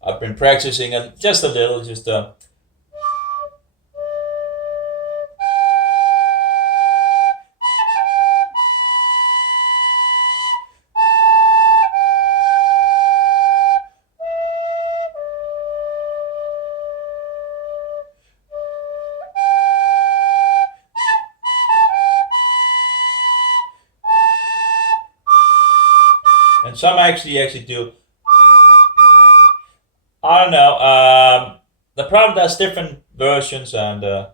I've been practicing just a little, and some actually do. I don't know. The problem there's different versions and uh,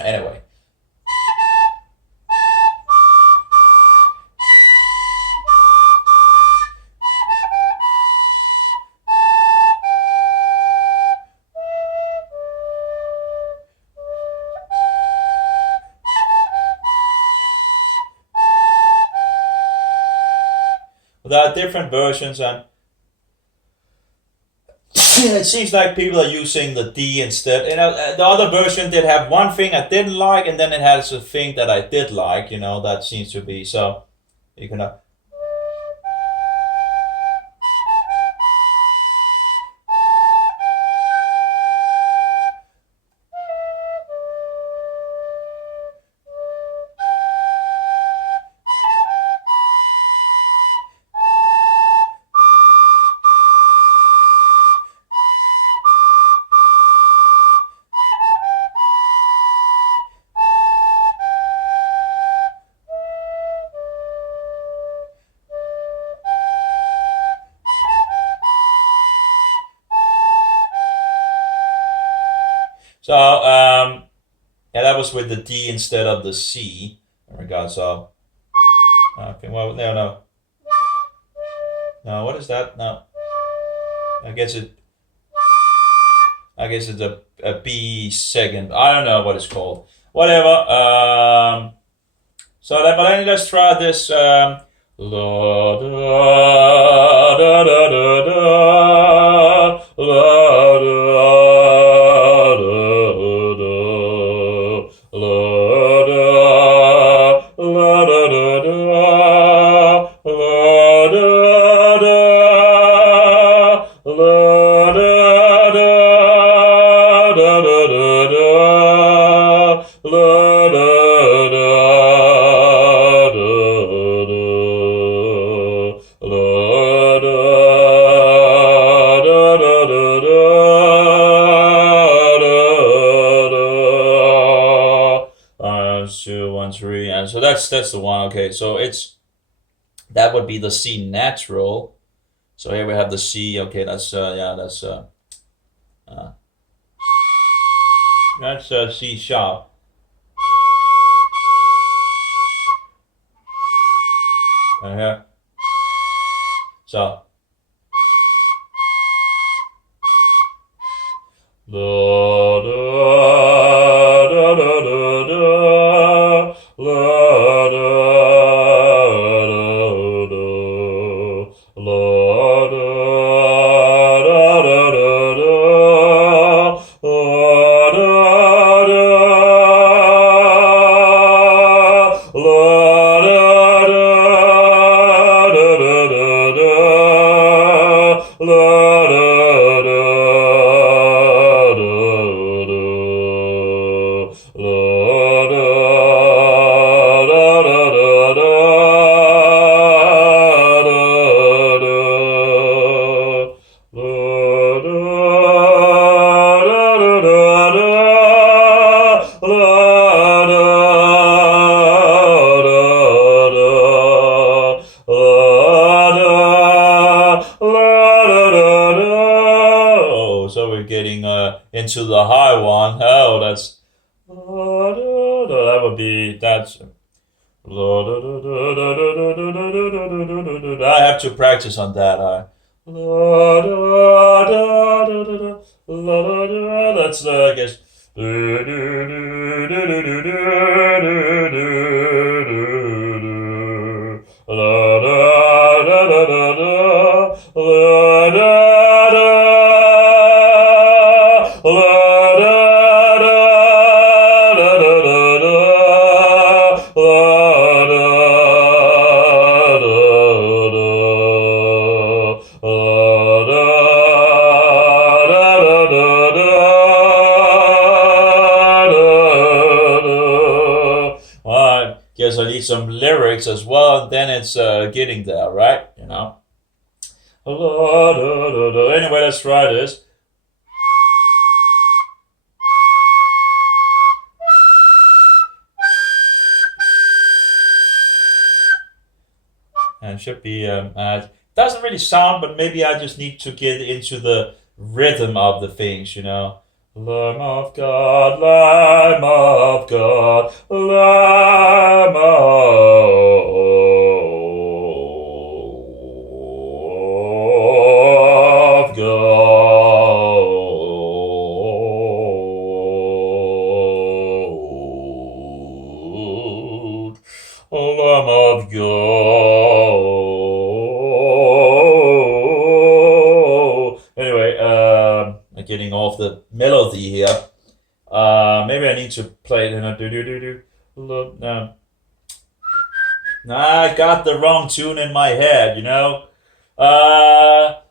anyway. There are different versions, and it seems like people are using the D instead. The other version did have one thing I didn't like, and then it has a thing that I did like. That seems to be so. You can. So yeah, that was with the D instead of the C. In regards, so okay. Well, no. What is that? No, I guess it. I guess it's a B second. I don't know what it's called. Whatever. But then let's try this. La da da da da da la da la da la da da da la da da la da da da da da la da so that's the one. Okay, so that would be the C natural. So here we have the C. Okay, that's C sharp. And here, so la da da da da da la da da da la da da da da da la da da la into the high one. Oh, that would be I have to practice on that. That's I guess. need some lyrics as well, and then it's getting there, right? You know. Anyway, let's try this. And it should be, doesn't really sound, but maybe I just need to get into the rhythm of the things, you know. Lamb of God, Lamb of God, Lamb of God, Lamb of God. Anyway, I'm getting off the melody here. Maybe I need to play it in a do. Look, no. I got the wrong tune in my head, you know. No.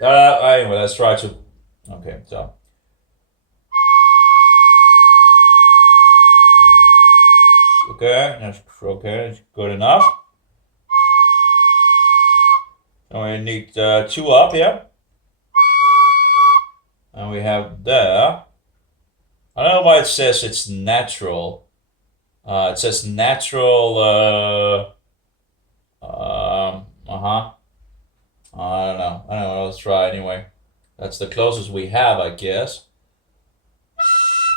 Anyway, let's try to. Okay, so. Okay, that's okay. Good enough. And we need 2 up here. And we have there. I don't know why it says it's natural. It says natural. I don't know. Let's try anyway. That's the closest we have, I guess.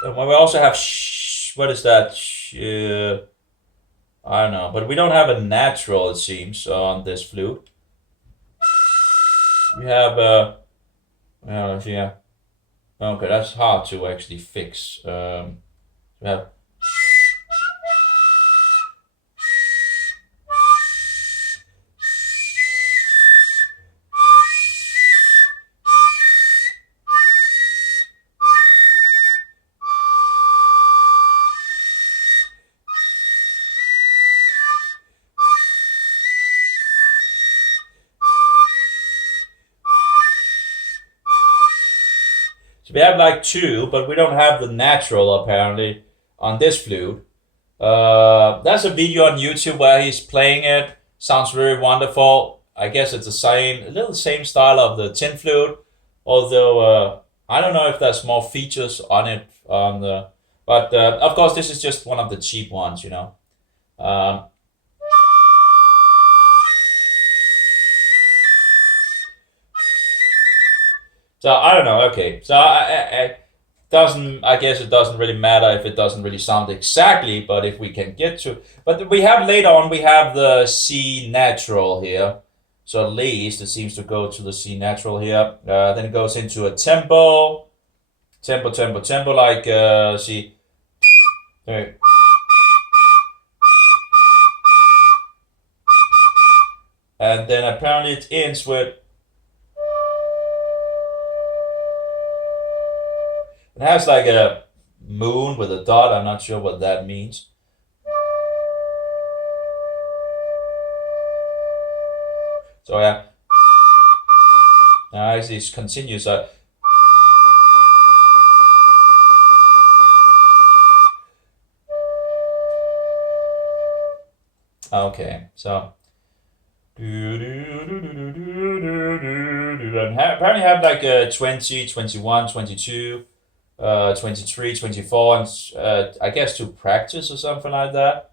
And we also have. What is that? I don't know. But we don't have a natural, it seems, on this flute. We have yeah. Okay, that's hard to actually fix. We have. So we have like 2, but we don't have the natural apparently on this flute. There's a video on YouTube where he's playing it. Sounds very wonderful. I guess it's a little same style of the tin flute, although I don't know if there's more features on it. But of course, this is just one of the cheap ones, you know. So I don't know. Okay, so I guess it doesn't really matter if it doesn't really sound exactly, but if we can get to. But we have later on we have the C natural here. So at least it seems to go to the C natural here. Then it goes into a tempo, like C. Okay. And then apparently it ends with. It has like a moon with a dot. I'm not sure what that means. So yeah. Now as it continues, okay, so. And apparently have like 20, 21, 22. 23, 24, and I guess to practice or something like that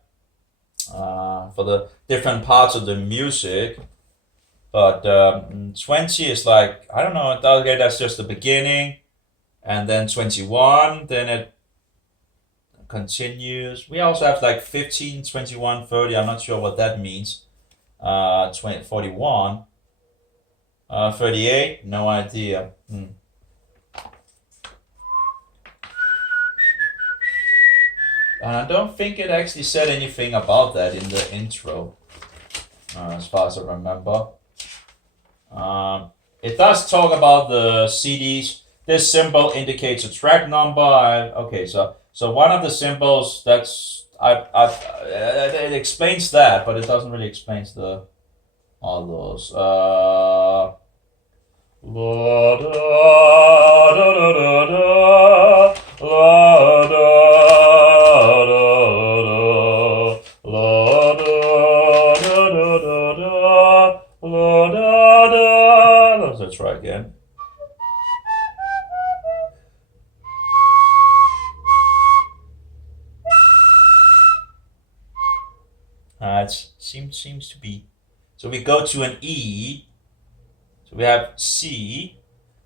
for the different parts of the music. But 20 is like, I don't know, okay, that's just the beginning. And then 21, then it continues. We also have like 15, 21, 30. I'm not sure what that means. 41, 38, no idea. And I don't think it actually said anything about that in the intro, as far as I remember. It does talk about the CDs. This symbol indicates a track number. Okay, so one of the symbols it explains that, but it doesn't really explain all those. La, da, da, da, da, la, It seems to be. So we go to an E. So we have C.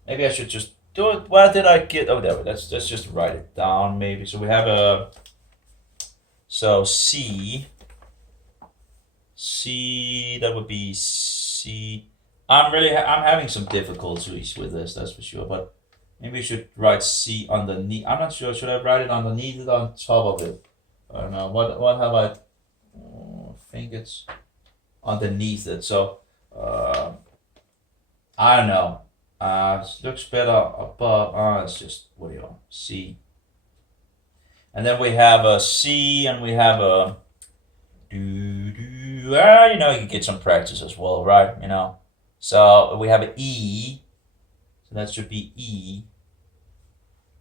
Maybe I should just do it. Where did I get? Oh, there. Let's just write it down. Maybe. So we have a. So C. C. That would be C. I'm having some difficulties with this. That's for sure. But maybe we should write C underneath. I'm not sure. Should I write it underneath it, on top of it? I don't know. What have I? I think it's underneath it. So I don't know. It looks better above. It's just what do you want? C. And then we have a C, and we have a do do. You know, you get some practice as well, right? You know. So we have an E. So that should be E.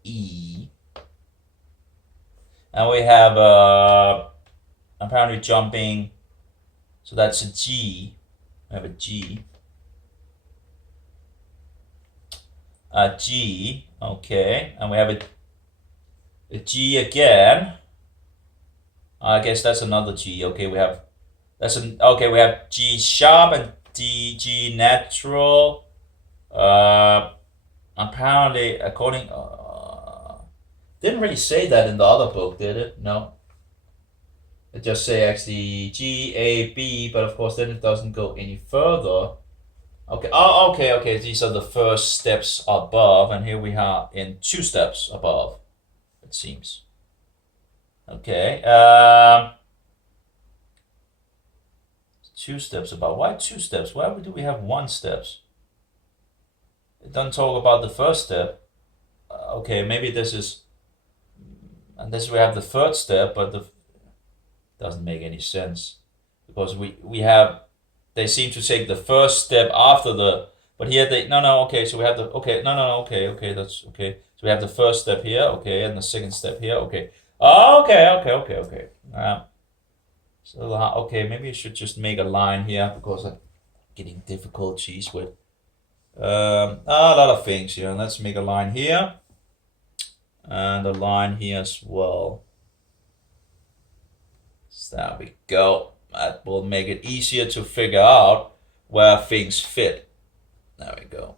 E. And we have apparently jumping. So that's a G. We have a G. A G. Okay. And we have a G again. I guess that's another G. Okay, we have we have G sharp and G natural. Apparently, according didn't really say that in the other book, did it? No. It just say actually G A B, but of course then it doesn't go any further. Okay. Oh, okay. These are the first steps above, and here we are in 2 steps above. It seems. Okay. 2 steps above. Why 2 steps? Why do we have 1 steps? It doesn't talk about the first step. Okay, maybe this is, and this we have the 3rd step, but the doesn't make any sense because we have, they seem to take the first step after the, but here they no okay, so we have the okay no okay that's okay, so we have the first step here, okay, and the second step here, okay. Okay. So okay, maybe I should just make a line here because I'm getting difficulties with a lot of things here. Let's make a line here and a line here as well. So there we go. That will make it easier to figure out where things fit. There we go.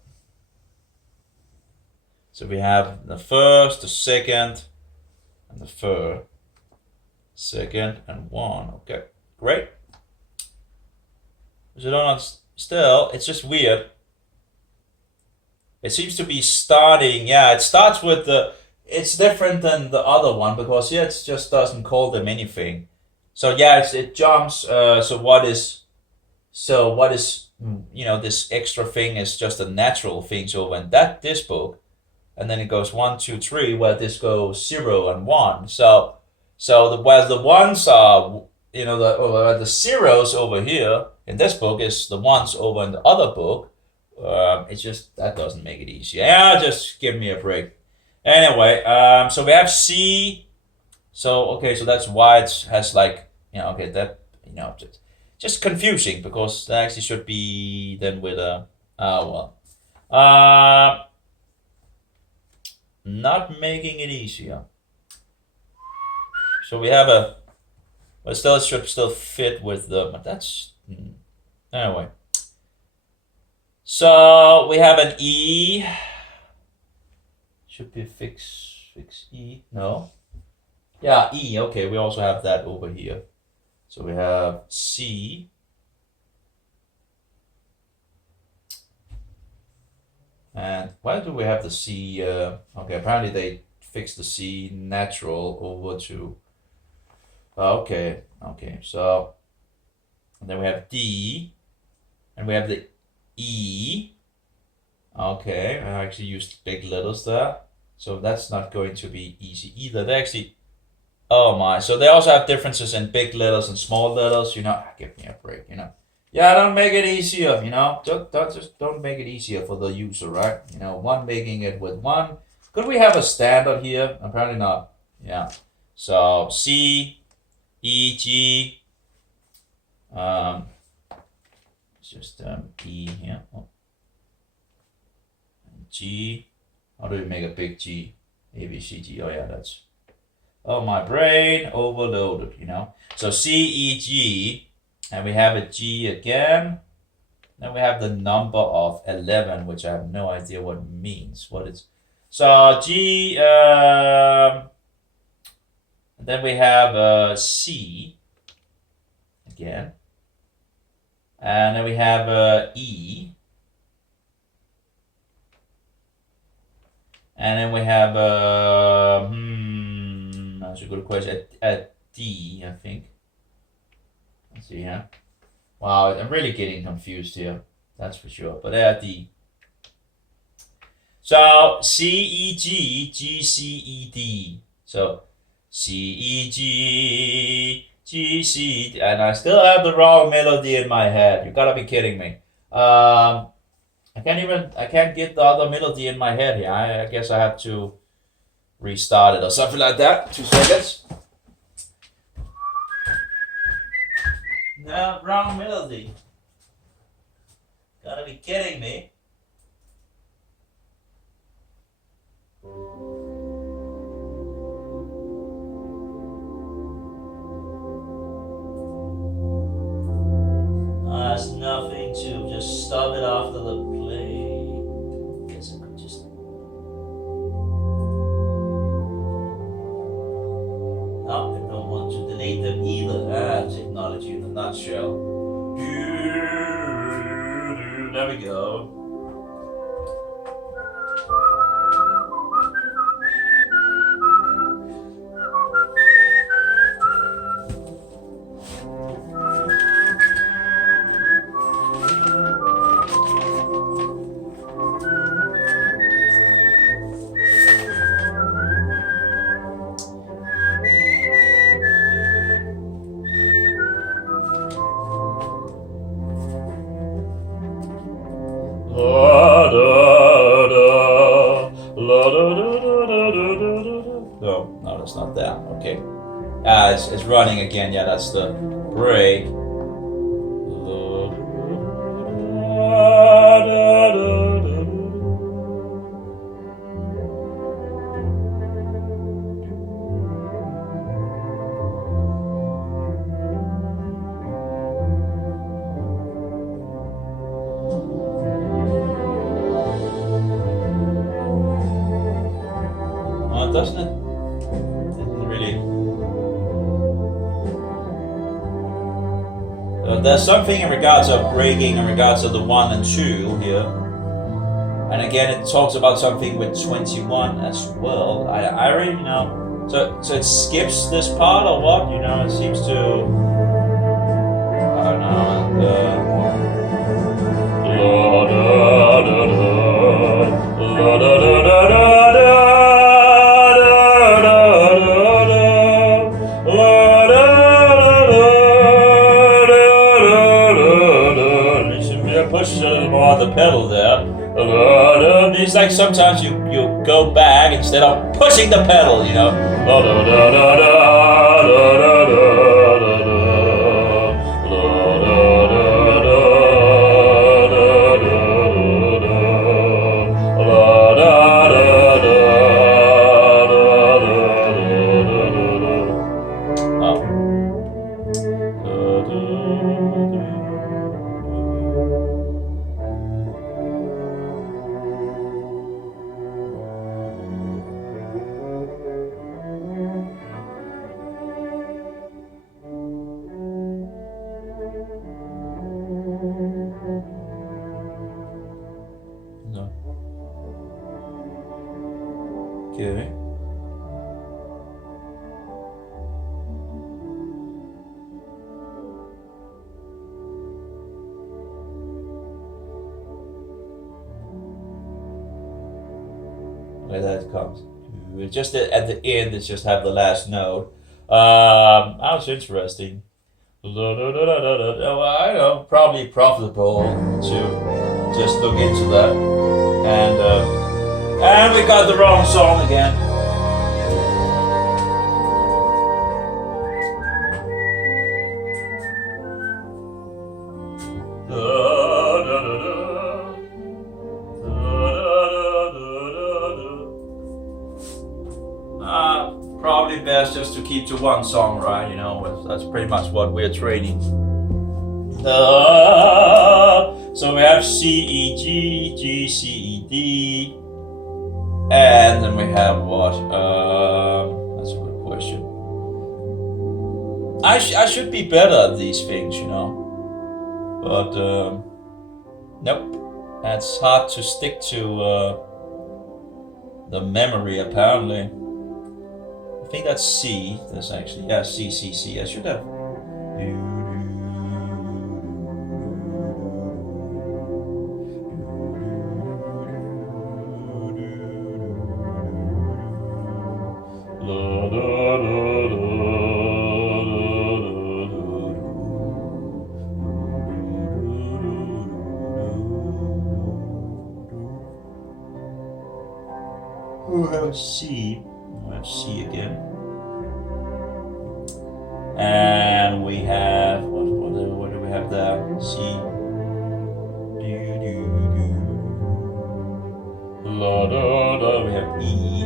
So we have the first, the second, and the third. Second and 1. Okay, great. So don't still, it's just weird. It seems to be starting. Yeah, it starts with the. It's different than the other one because here it just doesn't call them anything. So yeah, it jumps. So what is this extra thing is just a natural thing. So when this book, and then it goes 1, 2, 3, where this goes 0 and 1. So where the ones are, the zeros over here in this book is the ones over in the other book. It's just that doesn't make it easy. Yeah, just give me a break. Anyway, so we have C. So okay, so that's why it has that just confusing because that actually should be then with a not making it easier. So we have but still it should still fit with but that's anyway. So we have an E. Should be fix E. No. Yeah, E. Okay, we also have that over here. So we have C. And why do we have the C? Okay, apparently they fixed the C natural over to. Okay. So and then we have D, and we have the E. Okay, I actually used big letters there, so that's not going to be easy either. They actually, oh my! So they also have differences in big letters and small letters. Give me a break. Yeah, don't make it easier. Don't make it easier for the user, right? One making it with one. Could we have a standard here? Apparently not. Yeah. So C, E, G. It's just E here. Oh. G. How do we make a big G? A, B, C, D. Oh yeah, that's. Oh, my brain overloaded, you know. So C, E, G, and we have a G again. Then we have the number of 11, which I have no idea what it means. What it's so G. Then we have C again, and then we have E, and then we have that's a good question. At D, I think. Let's see here. Wow, I'm really getting confused here. That's for sure. But D. So C E G G C E D. So C E G G C D, and I still have the wrong melody in my head. You gotta be kidding me. I can't get the other melody in my head here. I guess I have to restart it or something like that. 2 seconds. No, wrong melody. Gotta be kidding me. There's nothing to just stop it after the play. Guess I could just. Oh, I don't want to delete them either. Technology in a nutshell. There we go. No, that's not that. Okay. It's running again. Yeah, that's the break. Doesn't it? Didn't really. There's something in regards of breaking in regards of the 1 and 2 here, and again it talks about something with 21 as well. I really, you know. So it skips this part or what? You know, it seems to. I don't know. The pedal there. It's like sometimes you go back instead of pushing the pedal, you know. No. Okay. Where that comes. Just at the end, it's just have the last note. That's interesting. Well, I know, probably profitable to just look into that. And we got the wrong song again. Probably best just keep to one song, right? You know, that's pretty much what we're training. So we have C, E, G, G, C, E, D, and then we have what? That's a good question. I should be better at these things, you know, but nope. That's hard to stick to the memory, apparently. I think that's C. That's actually, yeah, C, C, C. I should have. C. We have C again, and we have what do we have there? C. La da da. We have E.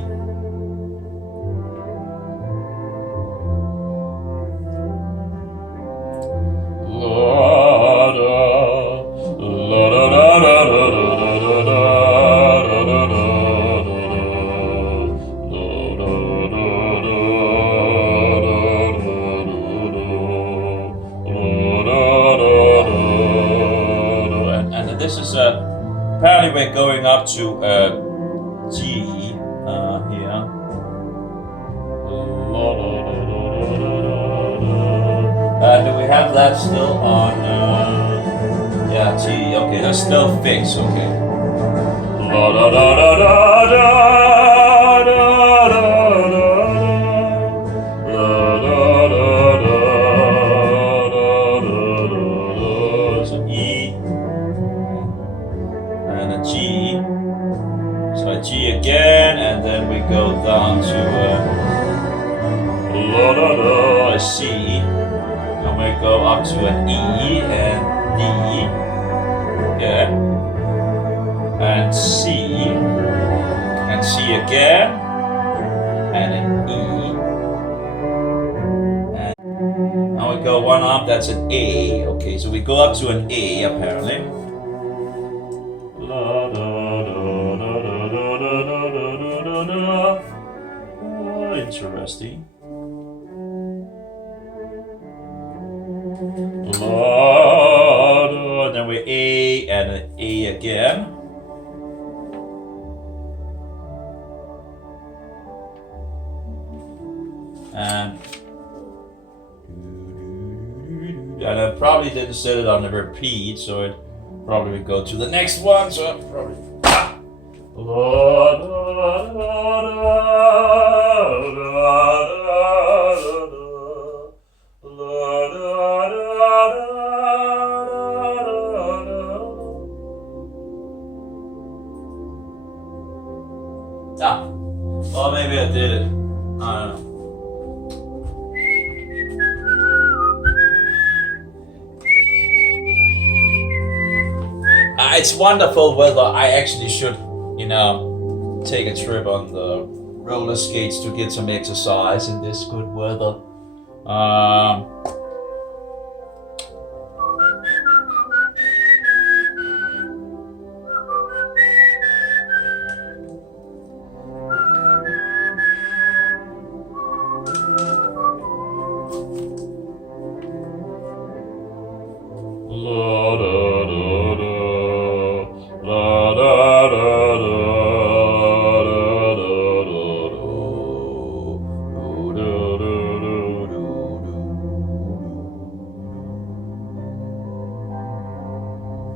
La da la da da da da da da. This is apparently we're going up to G here. Do we have that still on? Yeah, G. Okay, that's still fixed. Okay. La da da da da da. G again, and then we go down to la da da, a C, and we go up to an E and D, yeah, and C again, and an E, and now we go one up. That's an A. Okay, so we go up to an A apparently. La da da da da. Interesting. And then we A and an A again. And I probably didn't set it on the repeat, so it probably would go to the next one. So probably. Well, maybe I did it. I don't know. It's wonderful weather. I actually should, you know, take a trip on the roller skates to get some exercise in this good weather.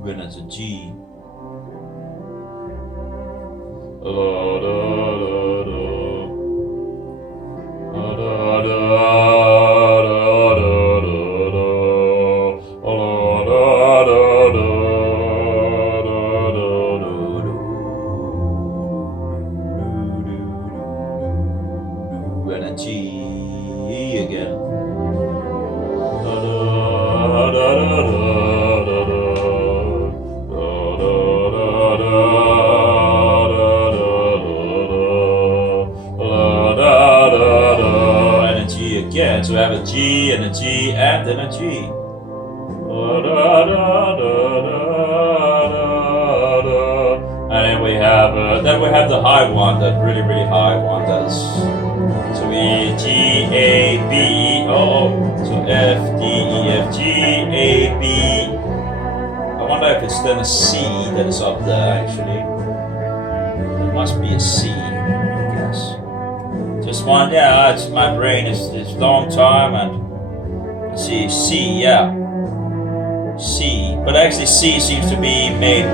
When it's a G. And a G again. G and a G and then a G. And then we have the high one, that really high one. That is so we G A B E O. So F D E F G A B. I wonder if it's then a C that is up there actually. It must be a C, I guess. Just one, yeah. It's my brain is long time and let's see C, yeah. C, but actually C seems to be made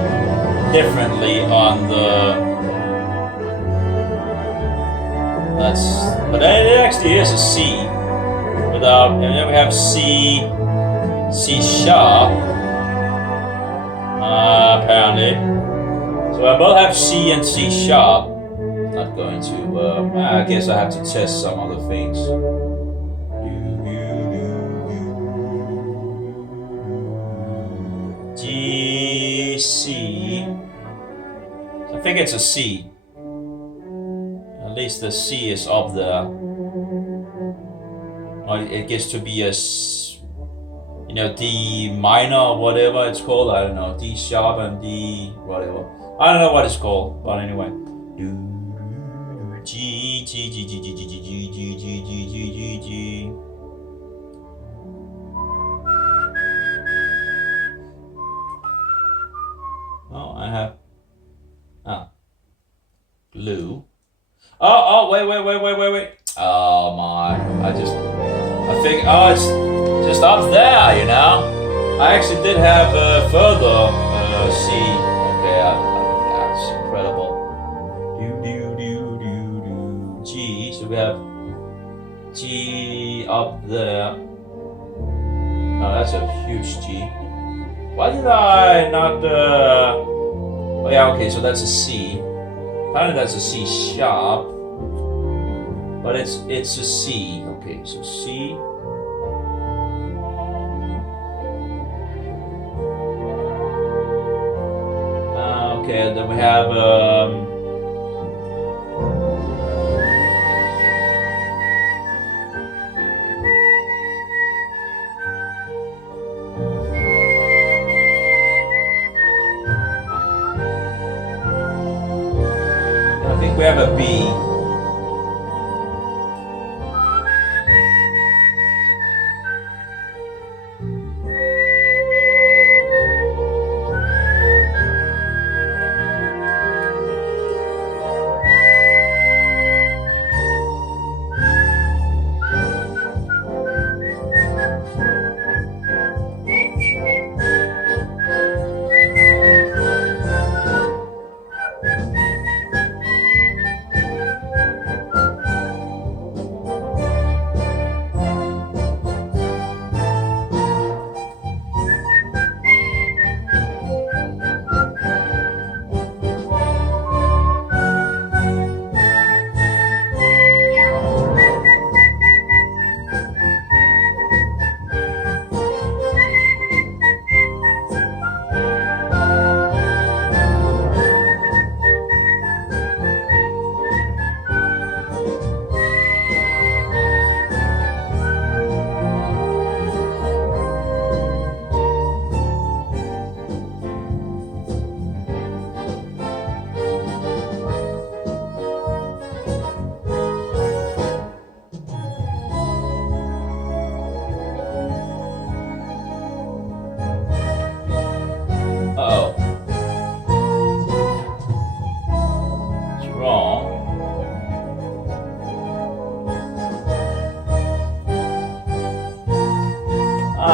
differently on the. But it actually is a C. Without, and then we have C sharp. Apparently, so I both have C and C sharp. Not going to. I guess I have to test some other things. G, C. I think it's a C. At least the C is up there. Or it gets to be a, D minor or whatever it's called. I don't know. D sharp and D whatever. I don't know what it's called. But anyway. G, G, G, G, G, G, G, G, G, G, G, G, G, G. Oh, I have glue. Oh, wait. Oh my, I think, it's just up there, I actually did have further C. Okay, that's incredible. G, so we have G up there. Oh, that's a huge G. Why did I not, oh yeah, okay, so that's a C. Apparently that's a C sharp. But it's a C. Okay, so C. Okay, and then we have I think we have a B.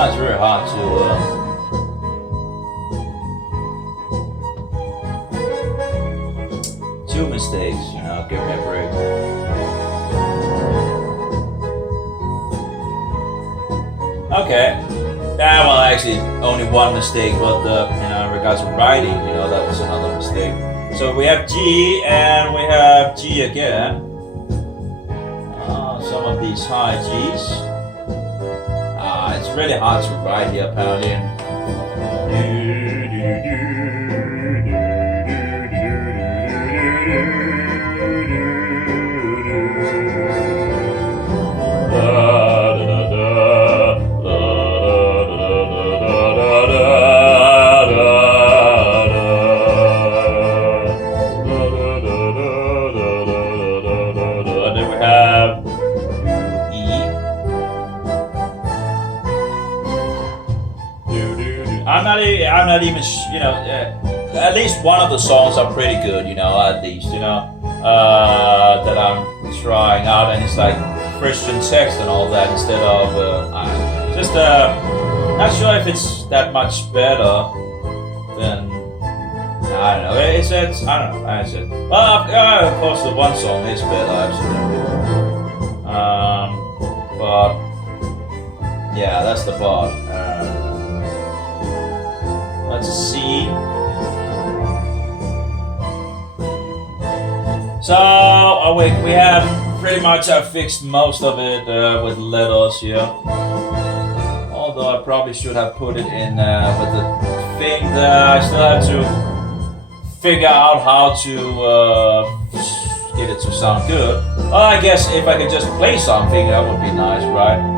It's very hard to two mistakes, give me a break. Okay. Well, actually, only one mistake, but in regards to writing, that was another mistake. So we have G and we have G again. Some of these high Gs. It's really hard to write here, apparently. I'm not even. You know, at least one of the songs are pretty good. You know, at least that I'm trying out, and it's like Christian text and all that instead of just not sure if it's that much better than. I don't know. It's I don't know. That's it. Well, of course, the one song is better, absolutely. But yeah, that's the part. That's a C. So we have pretty much fixed most of it with letters here. Although I probably should have put it in with the thing there. I still have to figure out how to get it to sound good. Well, I guess if I could just play something, that would be nice, right?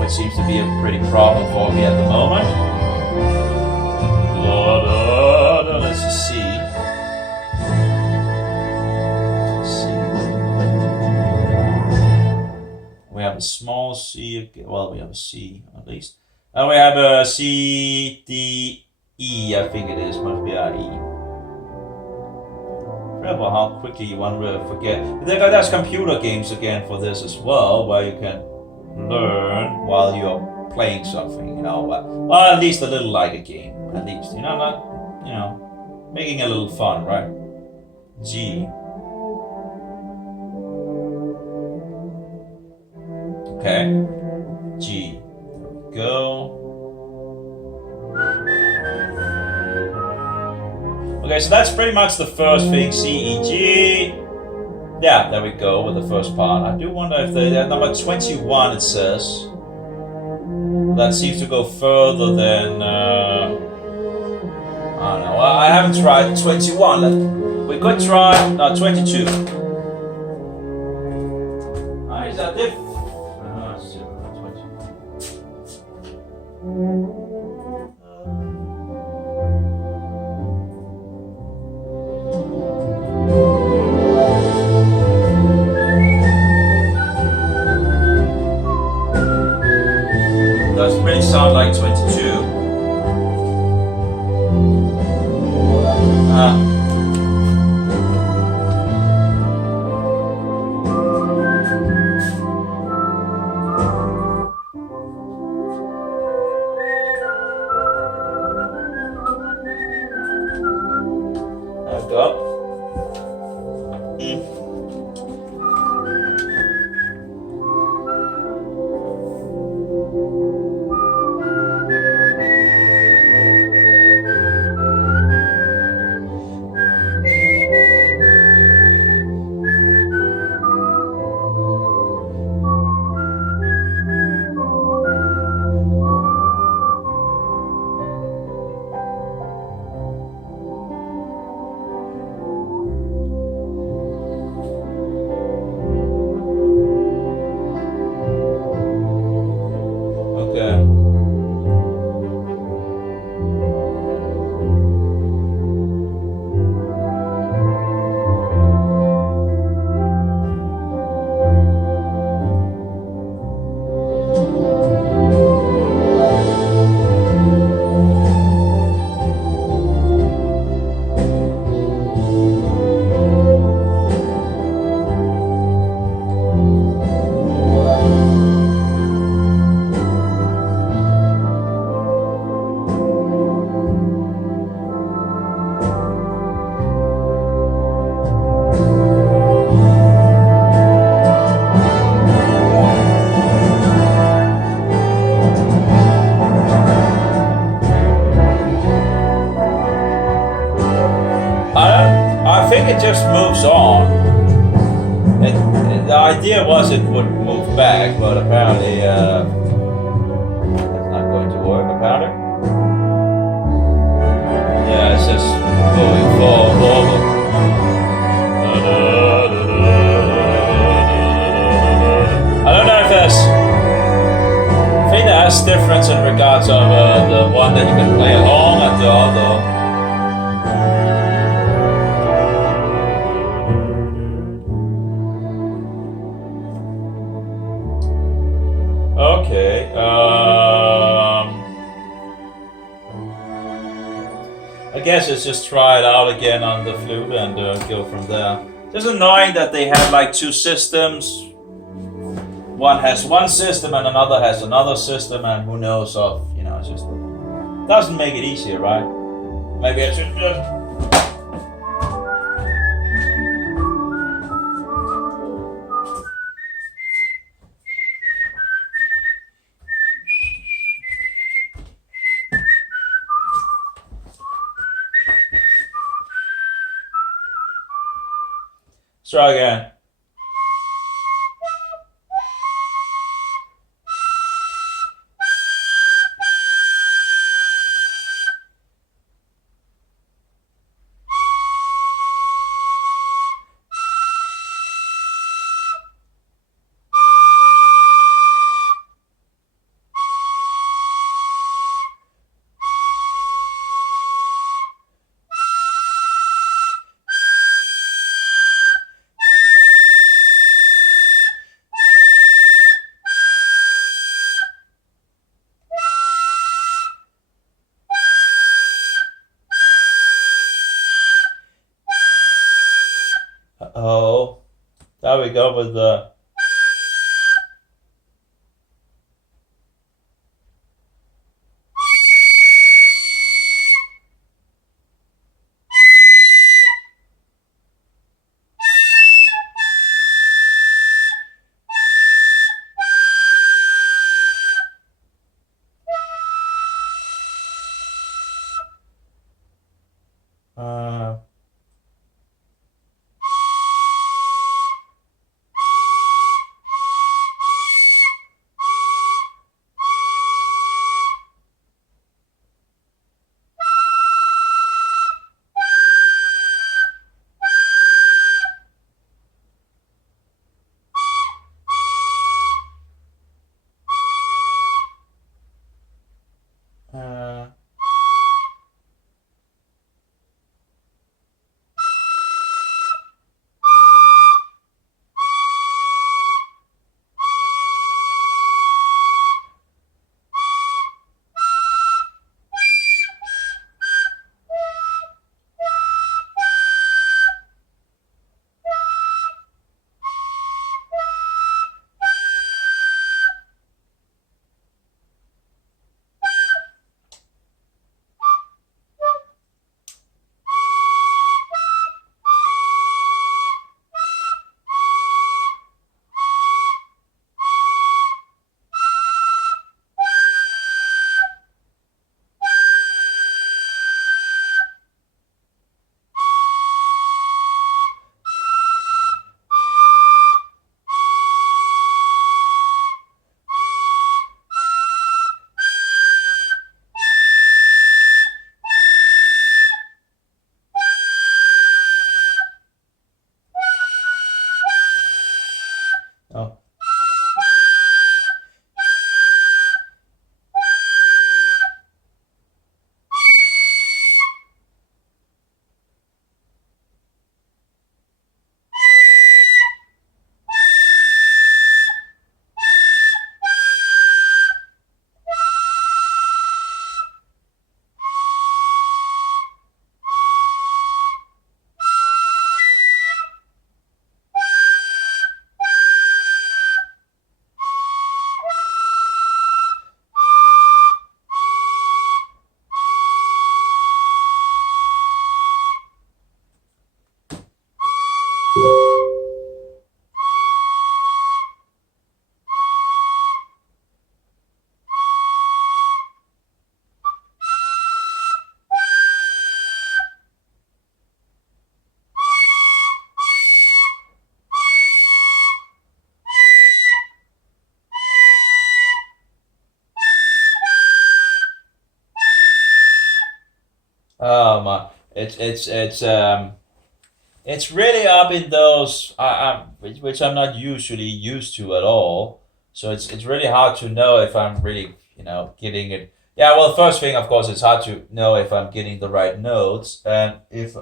Which seems to be a pretty problem for me at the moment. Let's just see. We have a small C. Well, we have a C at least. And we have a C, D, E, I think it is. Must be our E. Incredible how quickly you want to forget. There's computer games again for this as well, where you can learn while you're playing something. You know, well, at least a little like a game. At least, not, making it a little fun, right? G. Okay. G. There we go. Okay, so that's pretty much the first thing, C, E, G. Yeah, there we go with the first part. I do wonder if they're number 21, it says. That seems to go further than, I don't know. I haven't tried 21. We could try, 22. Is that different? Does pretty sound like 22. There we go. I think it just moves on. The idea was it would move back, but apparently that's not going to work, apparently. Yeah, it's just going forward. I don't know if there's... I think there's difference in regards of the one that you can play along and the other. Okay, I guess it's just try it out again on the flute and go from there. It's annoying that they have like two systems. One has one system and another has another system, and who knows of, it just doesn't make it easier, right? Maybe I should just... Let's try again. Oh, there we go with the... Uh, uh, oh. Oh my! It's really up in those which I'm not usually used to at all. So it's really hard to know if I'm really getting it. Yeah, well, first thing, of course, it's hard to know if I'm getting the right notes, and if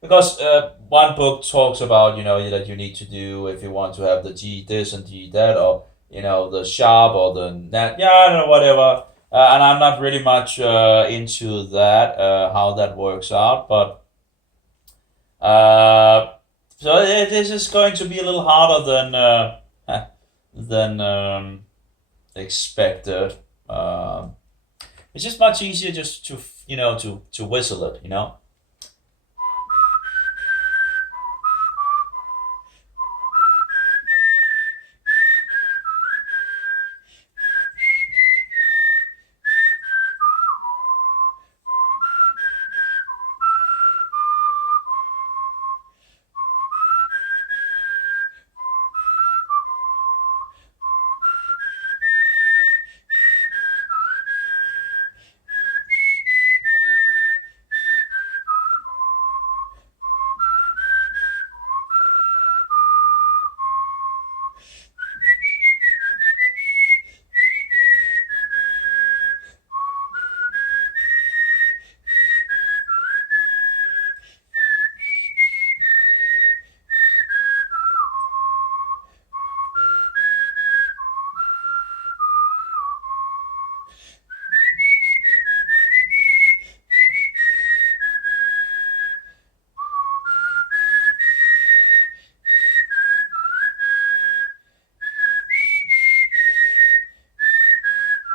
because one book talks about that you need to do if you want to have the G this and G that, or the sharp or the that, yeah, I don't know, whatever. And I'm not really much into that, how that works out, but this is going to be a little harder than expected. It's just much easier just to to whistle it, you know.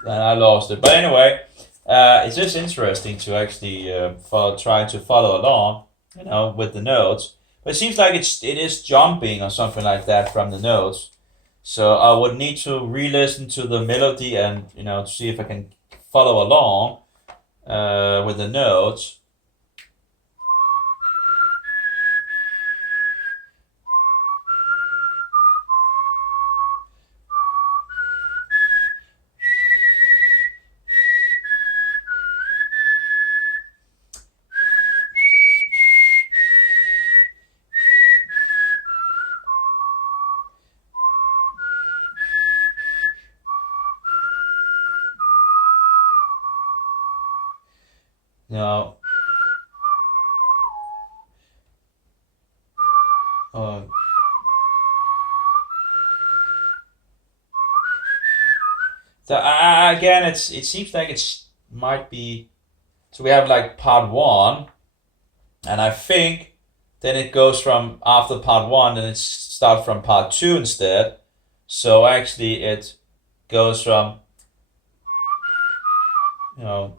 And I lost it. But anyway, it's just interesting to actually try to follow along, with the notes. But it seems like it is jumping or something like that from the notes. So I would need to re-listen to the melody and to see if I can follow along with the notes. Now, uh, so again, it seems like it might be. So we have like part one, and I think then it goes from after part one, and it starts from part two instead. So actually, it goes from you know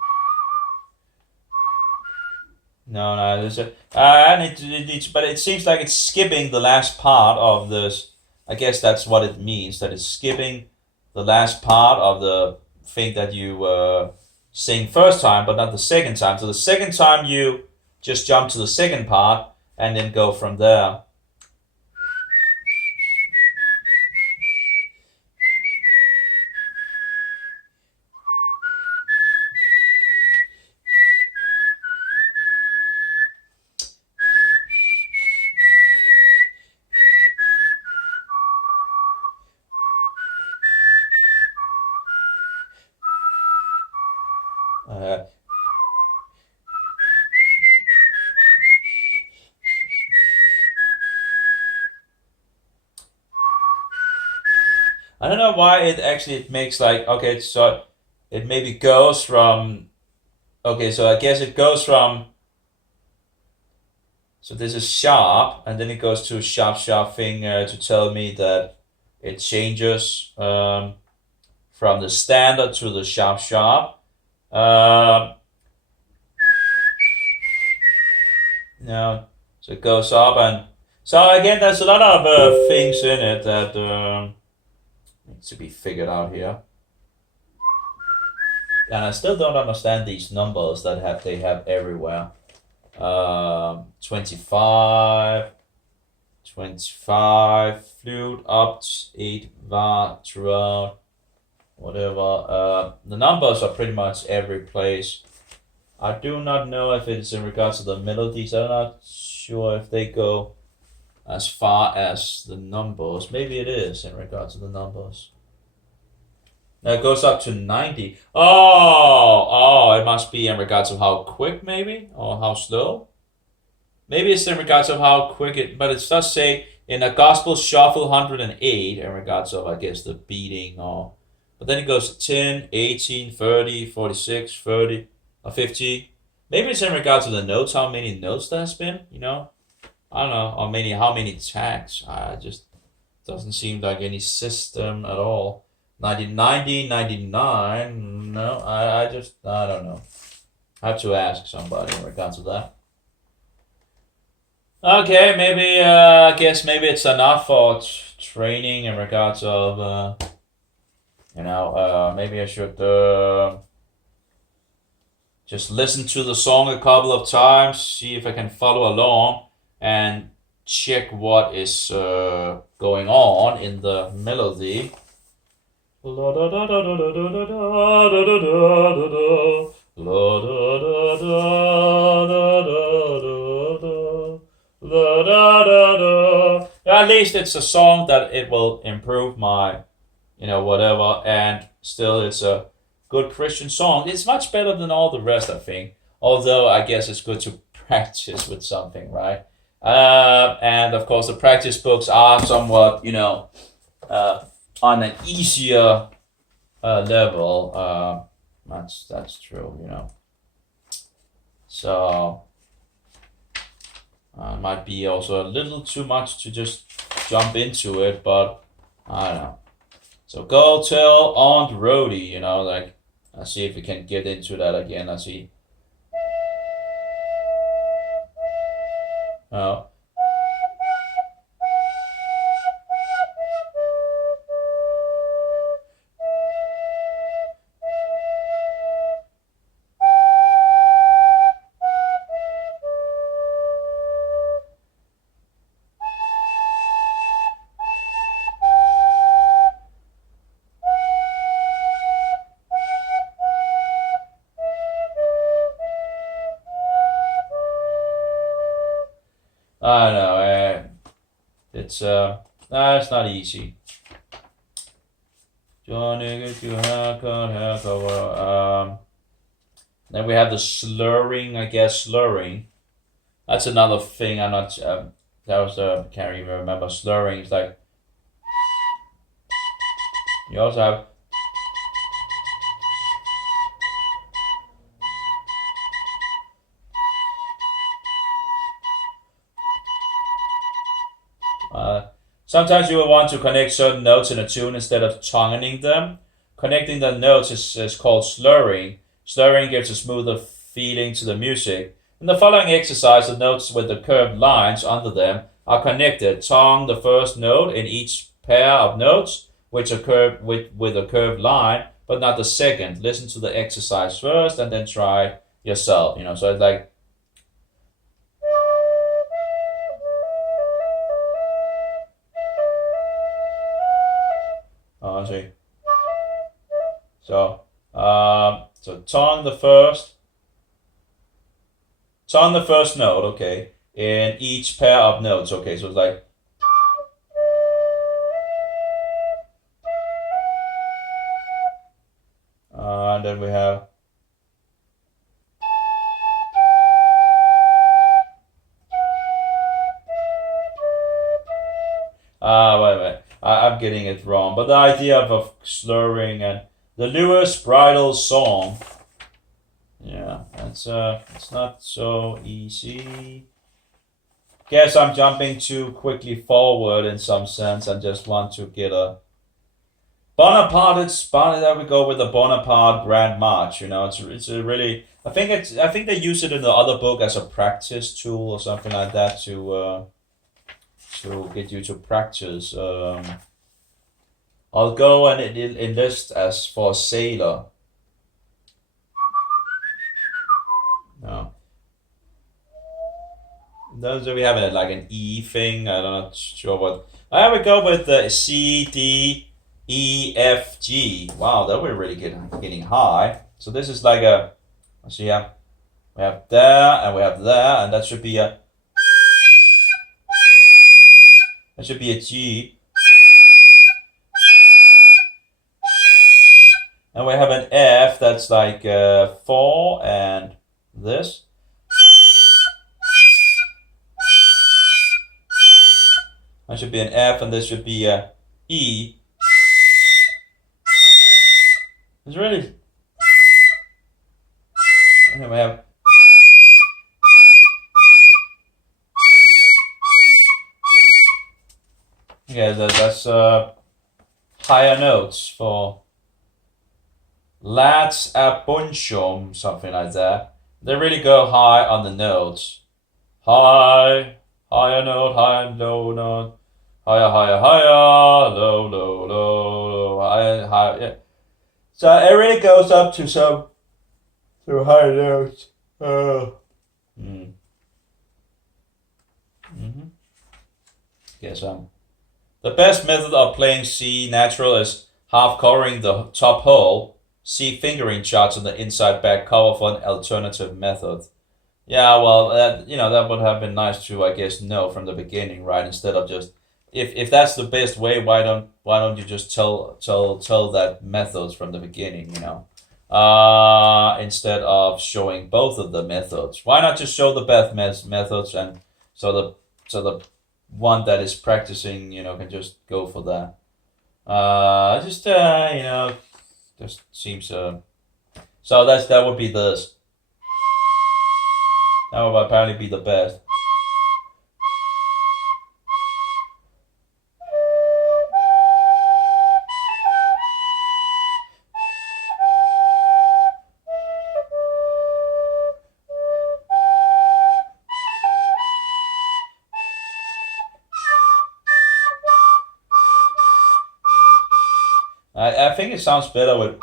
no, no, there's a and but it seems like it's skipping the last part of this. I guess that's what it means. That it's skipping the last part of the thing that you sing first time, but not the second time. So the second time you just jump to the second part and then go from there. Uh, I don't know why it makes like okay, so it maybe goes from okay, so I guess it goes from so this is sharp, and then it goes to sharp sharp thing to tell me that it changes from the standard to the sharp sharp. Um, so it goes up, and so again, there's a lot of things in it that needs to be figured out here. And I still don't understand these numbers that they have everywhere. 25, 25, flute, up, 8, va, throughout, whatever. The numbers are pretty much every place. I do not know if it's in regards to the melodies. I'm not sure if they go as far as the numbers. Maybe it is in regards to the numbers. Now it goes up to 90. Oh, it must be in regards to how quick, maybe, or how slow. Maybe it's in regards of how quick it, but it does say in a gospel shuffle 108 in regards of, I guess, the beating or But then it goes 10, 18, 30, 46, 30, or 50. Maybe it's in regard to the notes, how many notes there's been, you know? I don't know, or how many tags. I just doesn't seem like any system at all. 1990, 99. No, I don't know. I have to ask somebody in regards to that. Okay, maybe, I guess maybe it's enough for training in regards of, maybe I should just listen to the song a couple of times, see if I can follow along, and check what is going on in the melody. At least it's a song that it will improve my, whatever, and still it's a good Christian song. It's much better than all the rest, I think. Although I guess it's good to practice with something, right? And of course, the practice books are somewhat, on an easier level. That's true, So might be also a little too much to just jump into it, but I don't know. So go tell Aunt Rhody, I'll see if we can get into that again. Let's see. Oh. I don't know. It's not easy. Then we have the slurring. I guess slurring. That's another thing. I'm not. Can't even remember slurring. It's like you also have. Sometimes you will want to connect certain notes in a tune instead of tonguing them. Connecting the notes is called slurring. Slurring gives a smoother feeling to the music. In the following exercise, the notes with the curved lines under them are connected. Tongue the first note in each pair of notes, which are curved with a curved line, but not the second. Listen to the exercise first and then try yourself. So it's like. See. So tongue the first note, okay, in each pair of notes, okay. So it's like. And then we have. Wait. I'm getting it wrong, but the idea of slurring and the Lewis bridal song, yeah, it's not so easy. Guess I'm jumping too quickly forward in some sense. I just want to get a Bonaparte. There we go with the Bonaparte Grand March. It's a really. I think they use it in the other book as a practice tool or something like that to get you to practice. I'll go and enlist as for sailor. No. Those we have like an E thing. I'm not sure what. I would go with the C, D, E, F, G. Wow, that we're really getting high. So this is like a. Let's see here. We have there and we have there, and that should be a. That should be a G. And we have an F that's like 4 and this. That should be an F and this should be a E. It's really. Anyway, we have. Yeah, that's higher notes for Lats a bunchum, something like that. They really go high on the notes. High, higher note, high, low note, higher, higher, higher, low, low, low, low, higher, higher. Yeah. So it really goes up to some higher notes. Mm. Mm-hmm. Yes, the best method of playing C natural is half covering the top hole. See fingering charts on the inside back cover for an alternative method. Yeah, well, that would have been nice to, I guess, know from the beginning, right? Instead of just if that's the best way, why don't you just tell that methods from the beginning, instead of showing both of the methods. Why not just show the best methods, and so the one that is practicing, can just go for that. Just seems so that would be this. That would apparently be the best. I think it sounds better with.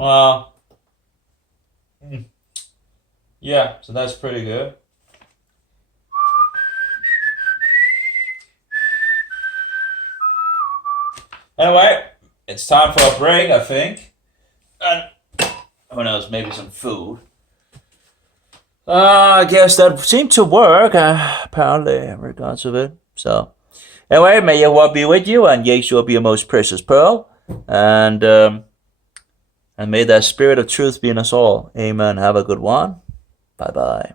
Well, yeah, so that's pretty good. Anyway, it's time for a break, I think. And who knows, maybe some food. I guess that seemed to work, apparently, in regards of it. So, anyway, may Yahweh be with you, and Yeshua be your most precious pearl. And may that spirit of truth be in us all. Amen. Have a good one. Bye-bye.